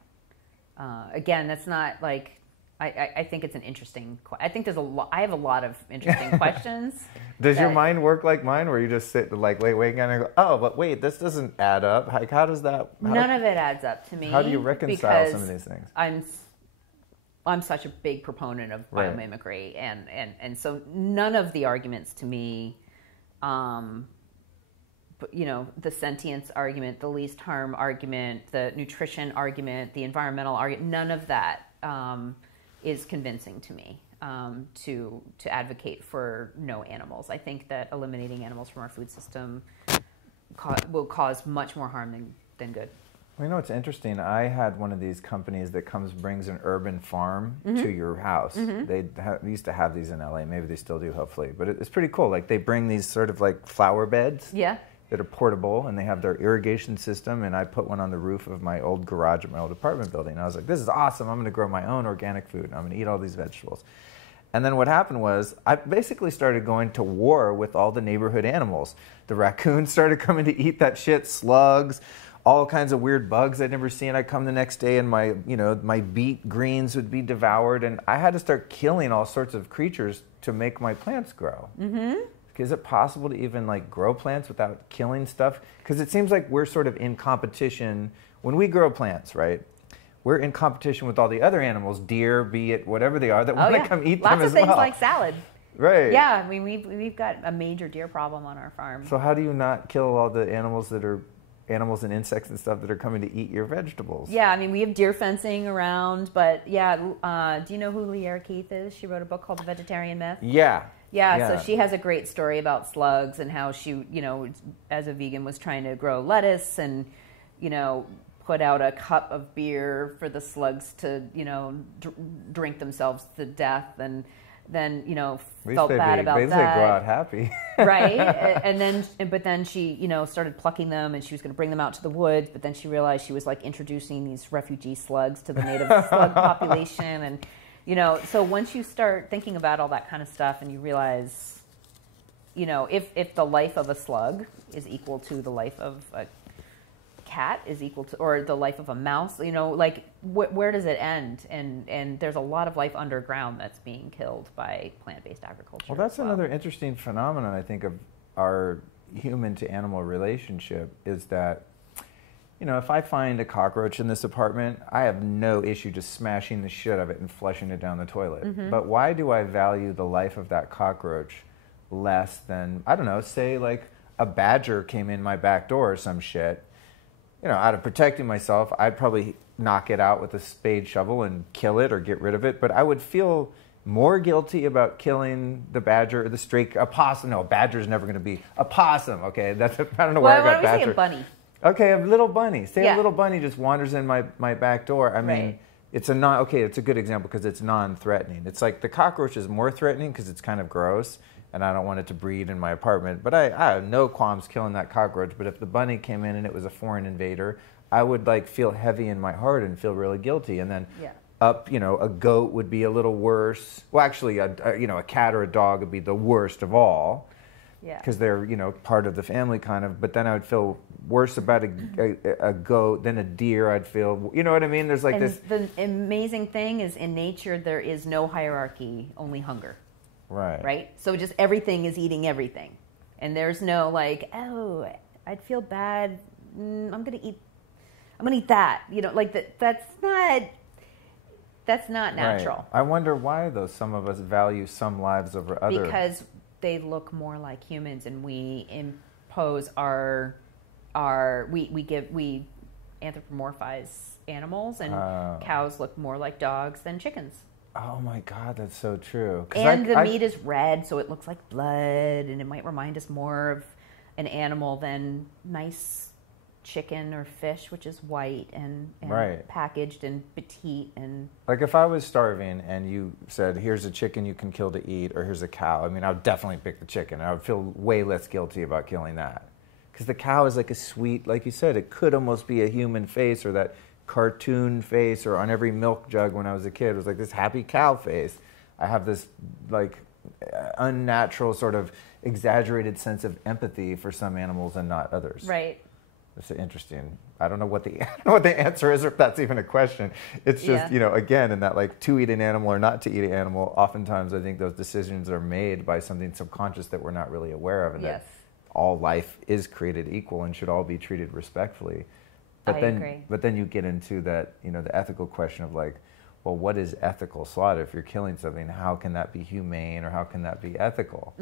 Again, that's not like, I think it's an interesting, I think I have a lot of interesting questions. Does your mind work like mine where you just sit like, wait, and go, oh, but wait, this doesn't add up. Like, how does that? None of it adds up to me. How do you reconcile some of these things? I'm such a big proponent of biomimicry, and so none of the arguments to me, the sentience argument, the least harm argument, the nutrition argument, the environmental argument, none of that is convincing to me to advocate for no animals. I think that eliminating animals from our food system will cause much more harm than good. Well, it's interesting. I had one of these companies that brings an urban farm to your house. They used to have these in LA. Maybe they still do, hopefully. But it's pretty cool. Like, they bring these sort of like flower beds that are portable, and they have their irrigation system. And I put one on the roof of my old garage at my old apartment building. And I was like, this is awesome. I'm going to grow my own organic food. I'm going to eat all these vegetables. And then what happened was I basically started going to war with all the neighborhood animals. The raccoons started coming to eat that shit, slugs. all kinds of weird bugs I'd never seen. I'd come the next day and my, my beet greens would be devoured, and I had to start killing all sorts of creatures to make my plants grow. Mm-hmm. Is it possible to even like grow plants without killing stuff? Because it seems like we're sort of in competition when we grow plants, right? We're in competition with all the other animals, deer, be it whatever they are, that want to come eat them as well. Lots of things like salad. Right. Yeah, I mean, we've got a major deer problem on our farm. So how do you not kill all the animals and insects and stuff that are coming to eat your vegetables? Yeah, I mean, we have deer fencing around, but yeah, do you know who Lierre Keith is? She wrote a book called The Vegetarian Myth. Yeah, so she has a great story about slugs and how she, as a vegan was trying to grow lettuce and, put out a cup of beer for the slugs to, drink themselves to death, and then, felt bad about that. At least they go out happy. Right? But then she, started plucking them, and she was going to bring them out to the woods, but then she realized she was like introducing these refugee slugs to the native slug population, and so once you start thinking about all that kind of stuff and you realize, if the life of a slug is equal to the life of a cat is equal to, or the life of a mouse, where does it end? And there's a lot of life underground that's being killed by plant-based agriculture. Well, that's another interesting phenomenon, I think, of our human to animal relationship is that, if I find a cockroach in this apartment, I have no issue just smashing the shit out of it and flushing it down the toilet. Mm-hmm. But why do I value the life of that cockroach less than, I don't know, say like a badger came in my back door or some shit? Out of protecting myself, I'd probably knock it out with a spade shovel and kill it or get rid of it. But I would feel more guilty about killing the badger or the stray, a possum. No, a badger's never going to be a possum. Okay, I don't know where I got badger. Why don't we say a bunny? Okay, a little bunny. Say a little bunny just wanders in my back door. I mean, it's a good example because it's non-threatening. It's like the cockroach is more threatening because it's kind of gross, and I don't want it to breed in my apartment. But I have no qualms killing that cockroach. But if the bunny came in and it was a foreign invader, I would like feel heavy in my heart and feel really guilty. And then a goat would be a little worse. Well, actually, a cat or a dog would be the worst of all. Yeah. Because they're, part of the family kind of. But then I would feel worse about a goat than a deer. I'd feel, you know what I mean? There's like this. The amazing thing is in nature, there is no hierarchy, only hunger. Right? So just everything is eating everything. And there's no like, oh, I'd feel bad. I'm going to eat that. That's not natural. Right. I wonder why, though, some of us value some lives over others. Because they look more like humans, and we impose we anthropomorphize animals, and cows look more like dogs than chickens. Oh my God, that's so true. And the meat is red, so it looks like blood, and it might remind us more of an animal than nice chicken or fish, which is white and packaged and petite. And like if I was starving and you said, here's a chicken you can kill to eat, or here's a cow, I mean, I would definitely pick the chicken. I would feel way less guilty about killing that. Because the cow is like a sweet, like you said, it could almost be a human face, or that cartoon face, or on every milk jug when I was a kid, it was like this happy cow face. I have this like unnatural sort of exaggerated sense of empathy for some animals and not others. Right. It's interesting. I don't know what the answer is, or if that's even a question. It's just, again, in that like to eat an animal or not to eat an animal, oftentimes I think those decisions are made by something subconscious that we're not really aware of, and that all life is created equal and should all be treated respectfully. But I agree. But then you get into that, the ethical question of like, well, what is ethical slaughter? If you're killing something, how can that be humane, or how can that be ethical?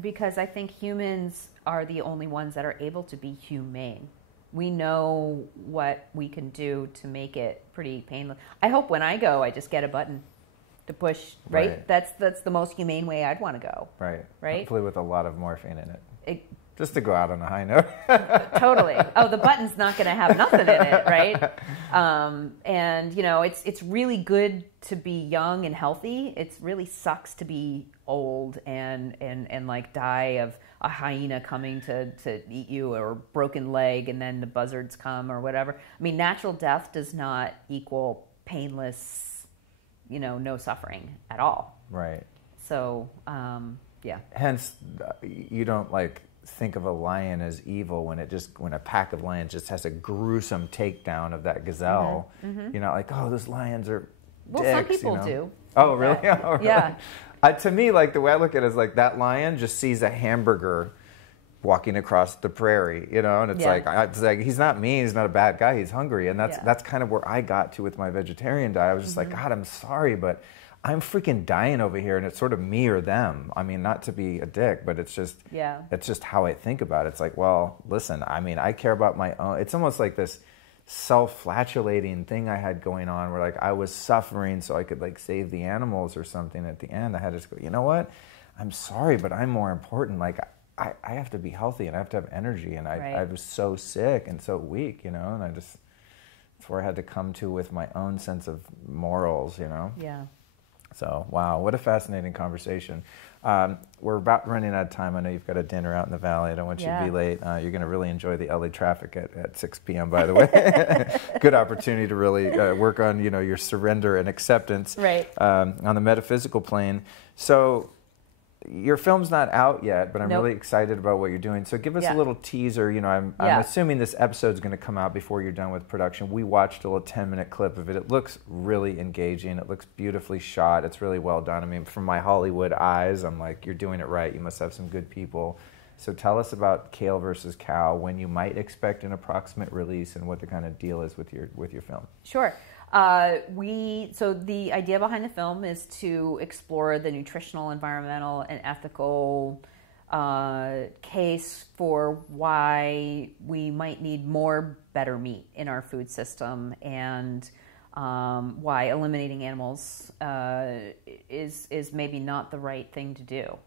Because I think humans are the only ones that are able to be humane. We know what we can do to make it pretty painless. I hope when I go, I just get a button to push, right? That's the most humane way I'd want to go. Right. Hopefully with a lot of morphine in it. Just to go out on a high note. Totally. Oh, the button's not going to have nothing in it, right? And it's really good to be young and healthy. It really sucks to be old and like die of a hyena coming to eat you, or broken leg, and then the buzzards come or whatever. I mean, natural death does not equal painless, no suffering at all. Right. So, Hence, you don't like think of a lion as evil when a pack of lions just has a gruesome takedown of that gazelle. You're not like, oh, those lions are dicks, some people do. Oh, really? Oh, really? Yeah. To me, like the way I look at it is like that lion just sees a hamburger walking across the prairie, and it's like he's not mean, he's not a bad guy, he's hungry, and that's kind of where I got to with my vegetarian diet. I was just like, God, I'm sorry, but I'm freaking dying over here, and it's sort of me or them. I mean, not to be a dick, but it's just how I think about it. It's like, well, listen, I mean, I care about my own. It's almost like this self-flatulating thing I had going on where like I was suffering so I could like save the animals or something. At the end, I had to just go, you know what? I'm sorry, but I'm more important. Like I have to be healthy and I have to have energy, and I was so sick and so weak, and that's where I had to come to with my own sense of morals, Yeah. So, wow, what a fascinating conversation. We're about running out of time. I know you've got a dinner out in the valley. I don't want you to be late. You're going to really enjoy the LA traffic at 6 p.m., by the way. Good opportunity to really work on, your surrender and acceptance on the metaphysical plane. So, your film's not out yet, but I'm really excited about what you're doing. So give us a little teaser. I'm assuming this episode's going to come out before you're done with production. We watched a little 10-minute clip of it. It looks really engaging. It looks beautifully shot. It's really well done. I mean, from my Hollywood eyes, I'm like, you're doing it right. You must have some good people. So tell us about Kale versus Cow, when you might expect an approximate release, and what the kind of deal is with your film. Sure. So the idea behind the film is to explore the nutritional, environmental, and ethical case for why we might need more better meat in our food system, and why eliminating animals is maybe not the right thing to do.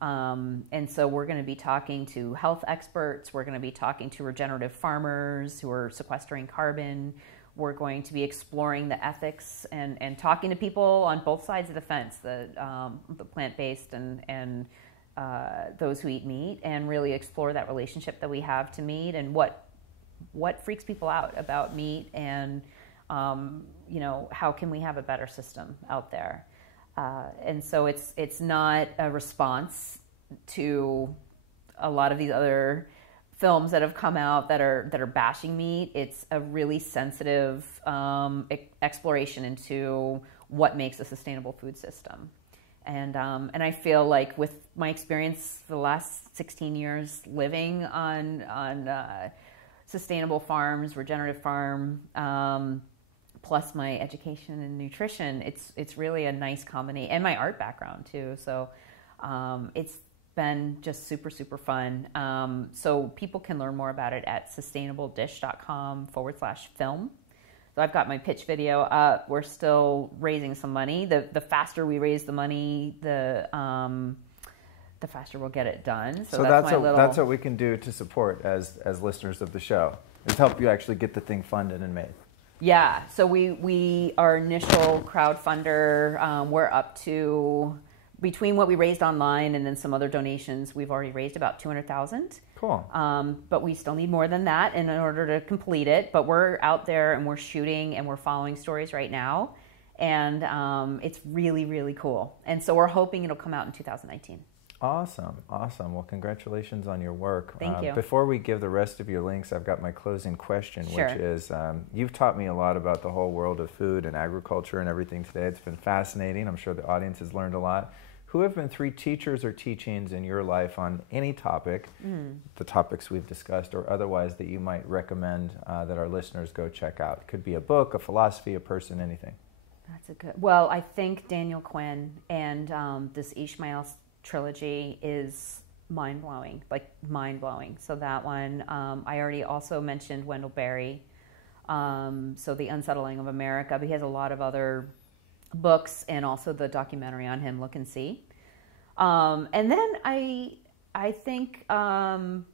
And so we're going to be talking to health experts. We're going to be talking to regenerative farmers who are sequestering carbon. We're going to be exploring the ethics and talking to people on both sides of the fence, the plant-based and those who eat meat, and really explore that relationship that we have to meat, and what freaks people out about meat, and how can we have a better system out there. And so it's not a response to a lot of these other films that have come out that are bashing meat. It's a really sensitive exploration into what makes a sustainable food system. And I feel like with my experience for the last 16 years living on sustainable farms, regenerative farm, plus my education in nutrition, it's really a nice combination, and my art background too. So it's been just super, super fun. So people can learn more about it at sustainabledish.com/film. So I've got my pitch video up. We're still raising some money. The faster we raise the money, the faster we'll get it done. So that's what we can do to support as listeners of the show, is help you actually get the thing funded and made. Yeah. So we our initial crowdfunder, we're up to, between what we raised online and then some other donations, we've already raised about $200,000. Cool. But we still need more than that in order to complete it. But we're out there and we're shooting and we're following stories right now. And it's really, really cool. And so we're hoping it'll come out in 2019. Awesome. Well, congratulations on your work. Thank you. Before we give the rest of your links, I've got my closing question, Sure. which is, you've taught me a lot about the whole world of food and agriculture and everything today. It's been fascinating. I'm sure the audience has learned a lot. Who have been 3 teachers or teachings in your life on any topic, the topics we've discussed, or otherwise that you might recommend that our listeners go check out? Could be a book, a philosophy, a person, anything. That's a good. Well, I think Daniel Quinn and this Ishmael trilogy is mind-blowing, like mind-blowing. So that one, I already also mentioned Wendell Berry. So the Unsettling of America, but he has a lot of other books, and also the documentary on him, Look and See. And then I think the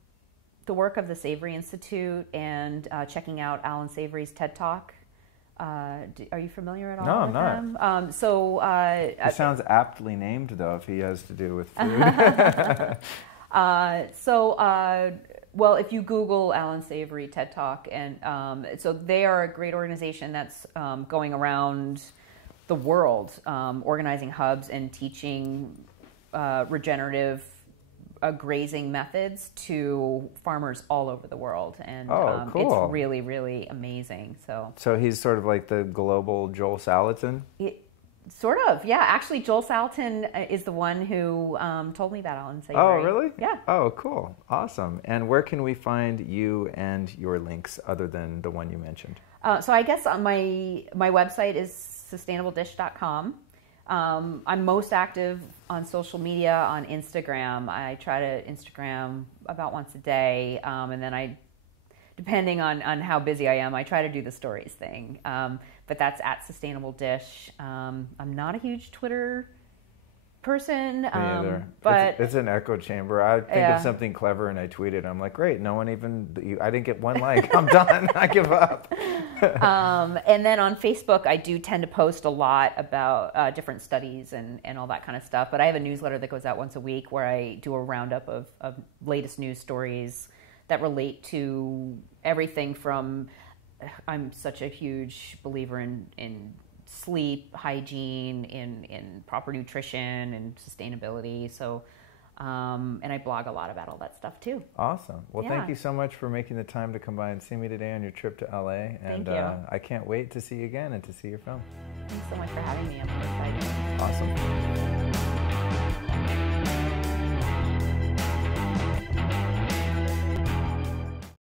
work of the Savory Institute and checking out Alan Savory's TED Talk. Are you familiar at all with them? I'm not. He sounds aptly named, though, if he has to do with food. Well, if you Google Alan Savory TED Talk, and so they are a great organization that's going around the world, organizing hubs and teaching regenerative grazing methods to farmers all over the world, and cool. It's really, really amazing. So he's sort of like the global Joel Salatin? Sort of, yeah. Actually, Joel Salatin is the one who told me about Unsavory. Oh, really? Yeah. Oh, cool. Awesome. And where can we find you and your links other than the one you mentioned? So I guess on my website is sustainabledish.com. I'm most active on social media on Instagram. I try to Instagram about once a day, and then depending on how busy I am, I try to do the stories thing. But that's at Sustainable Dish. I'm not a huge Twitter person. Me either. But it's an echo chamber. I think of something clever and I tweet it. I'm like, great, no one I didn't get one like. I'm done. I give up. And then on Facebook, I do tend to post a lot about different studies and all that kind of stuff. But I have a newsletter that goes out once a week where I do a roundup of latest news stories that relate to everything from, I'm such a huge believer in sleep, hygiene, in proper nutrition and sustainability. So, and I blog a lot about all that stuff too. Awesome. Well, thank you so much for making the time to come by and see me today on your trip to LA. And thank you. I can't wait to see you again and to see your film. Thanks so much for having me. I'm so excited. Awesome.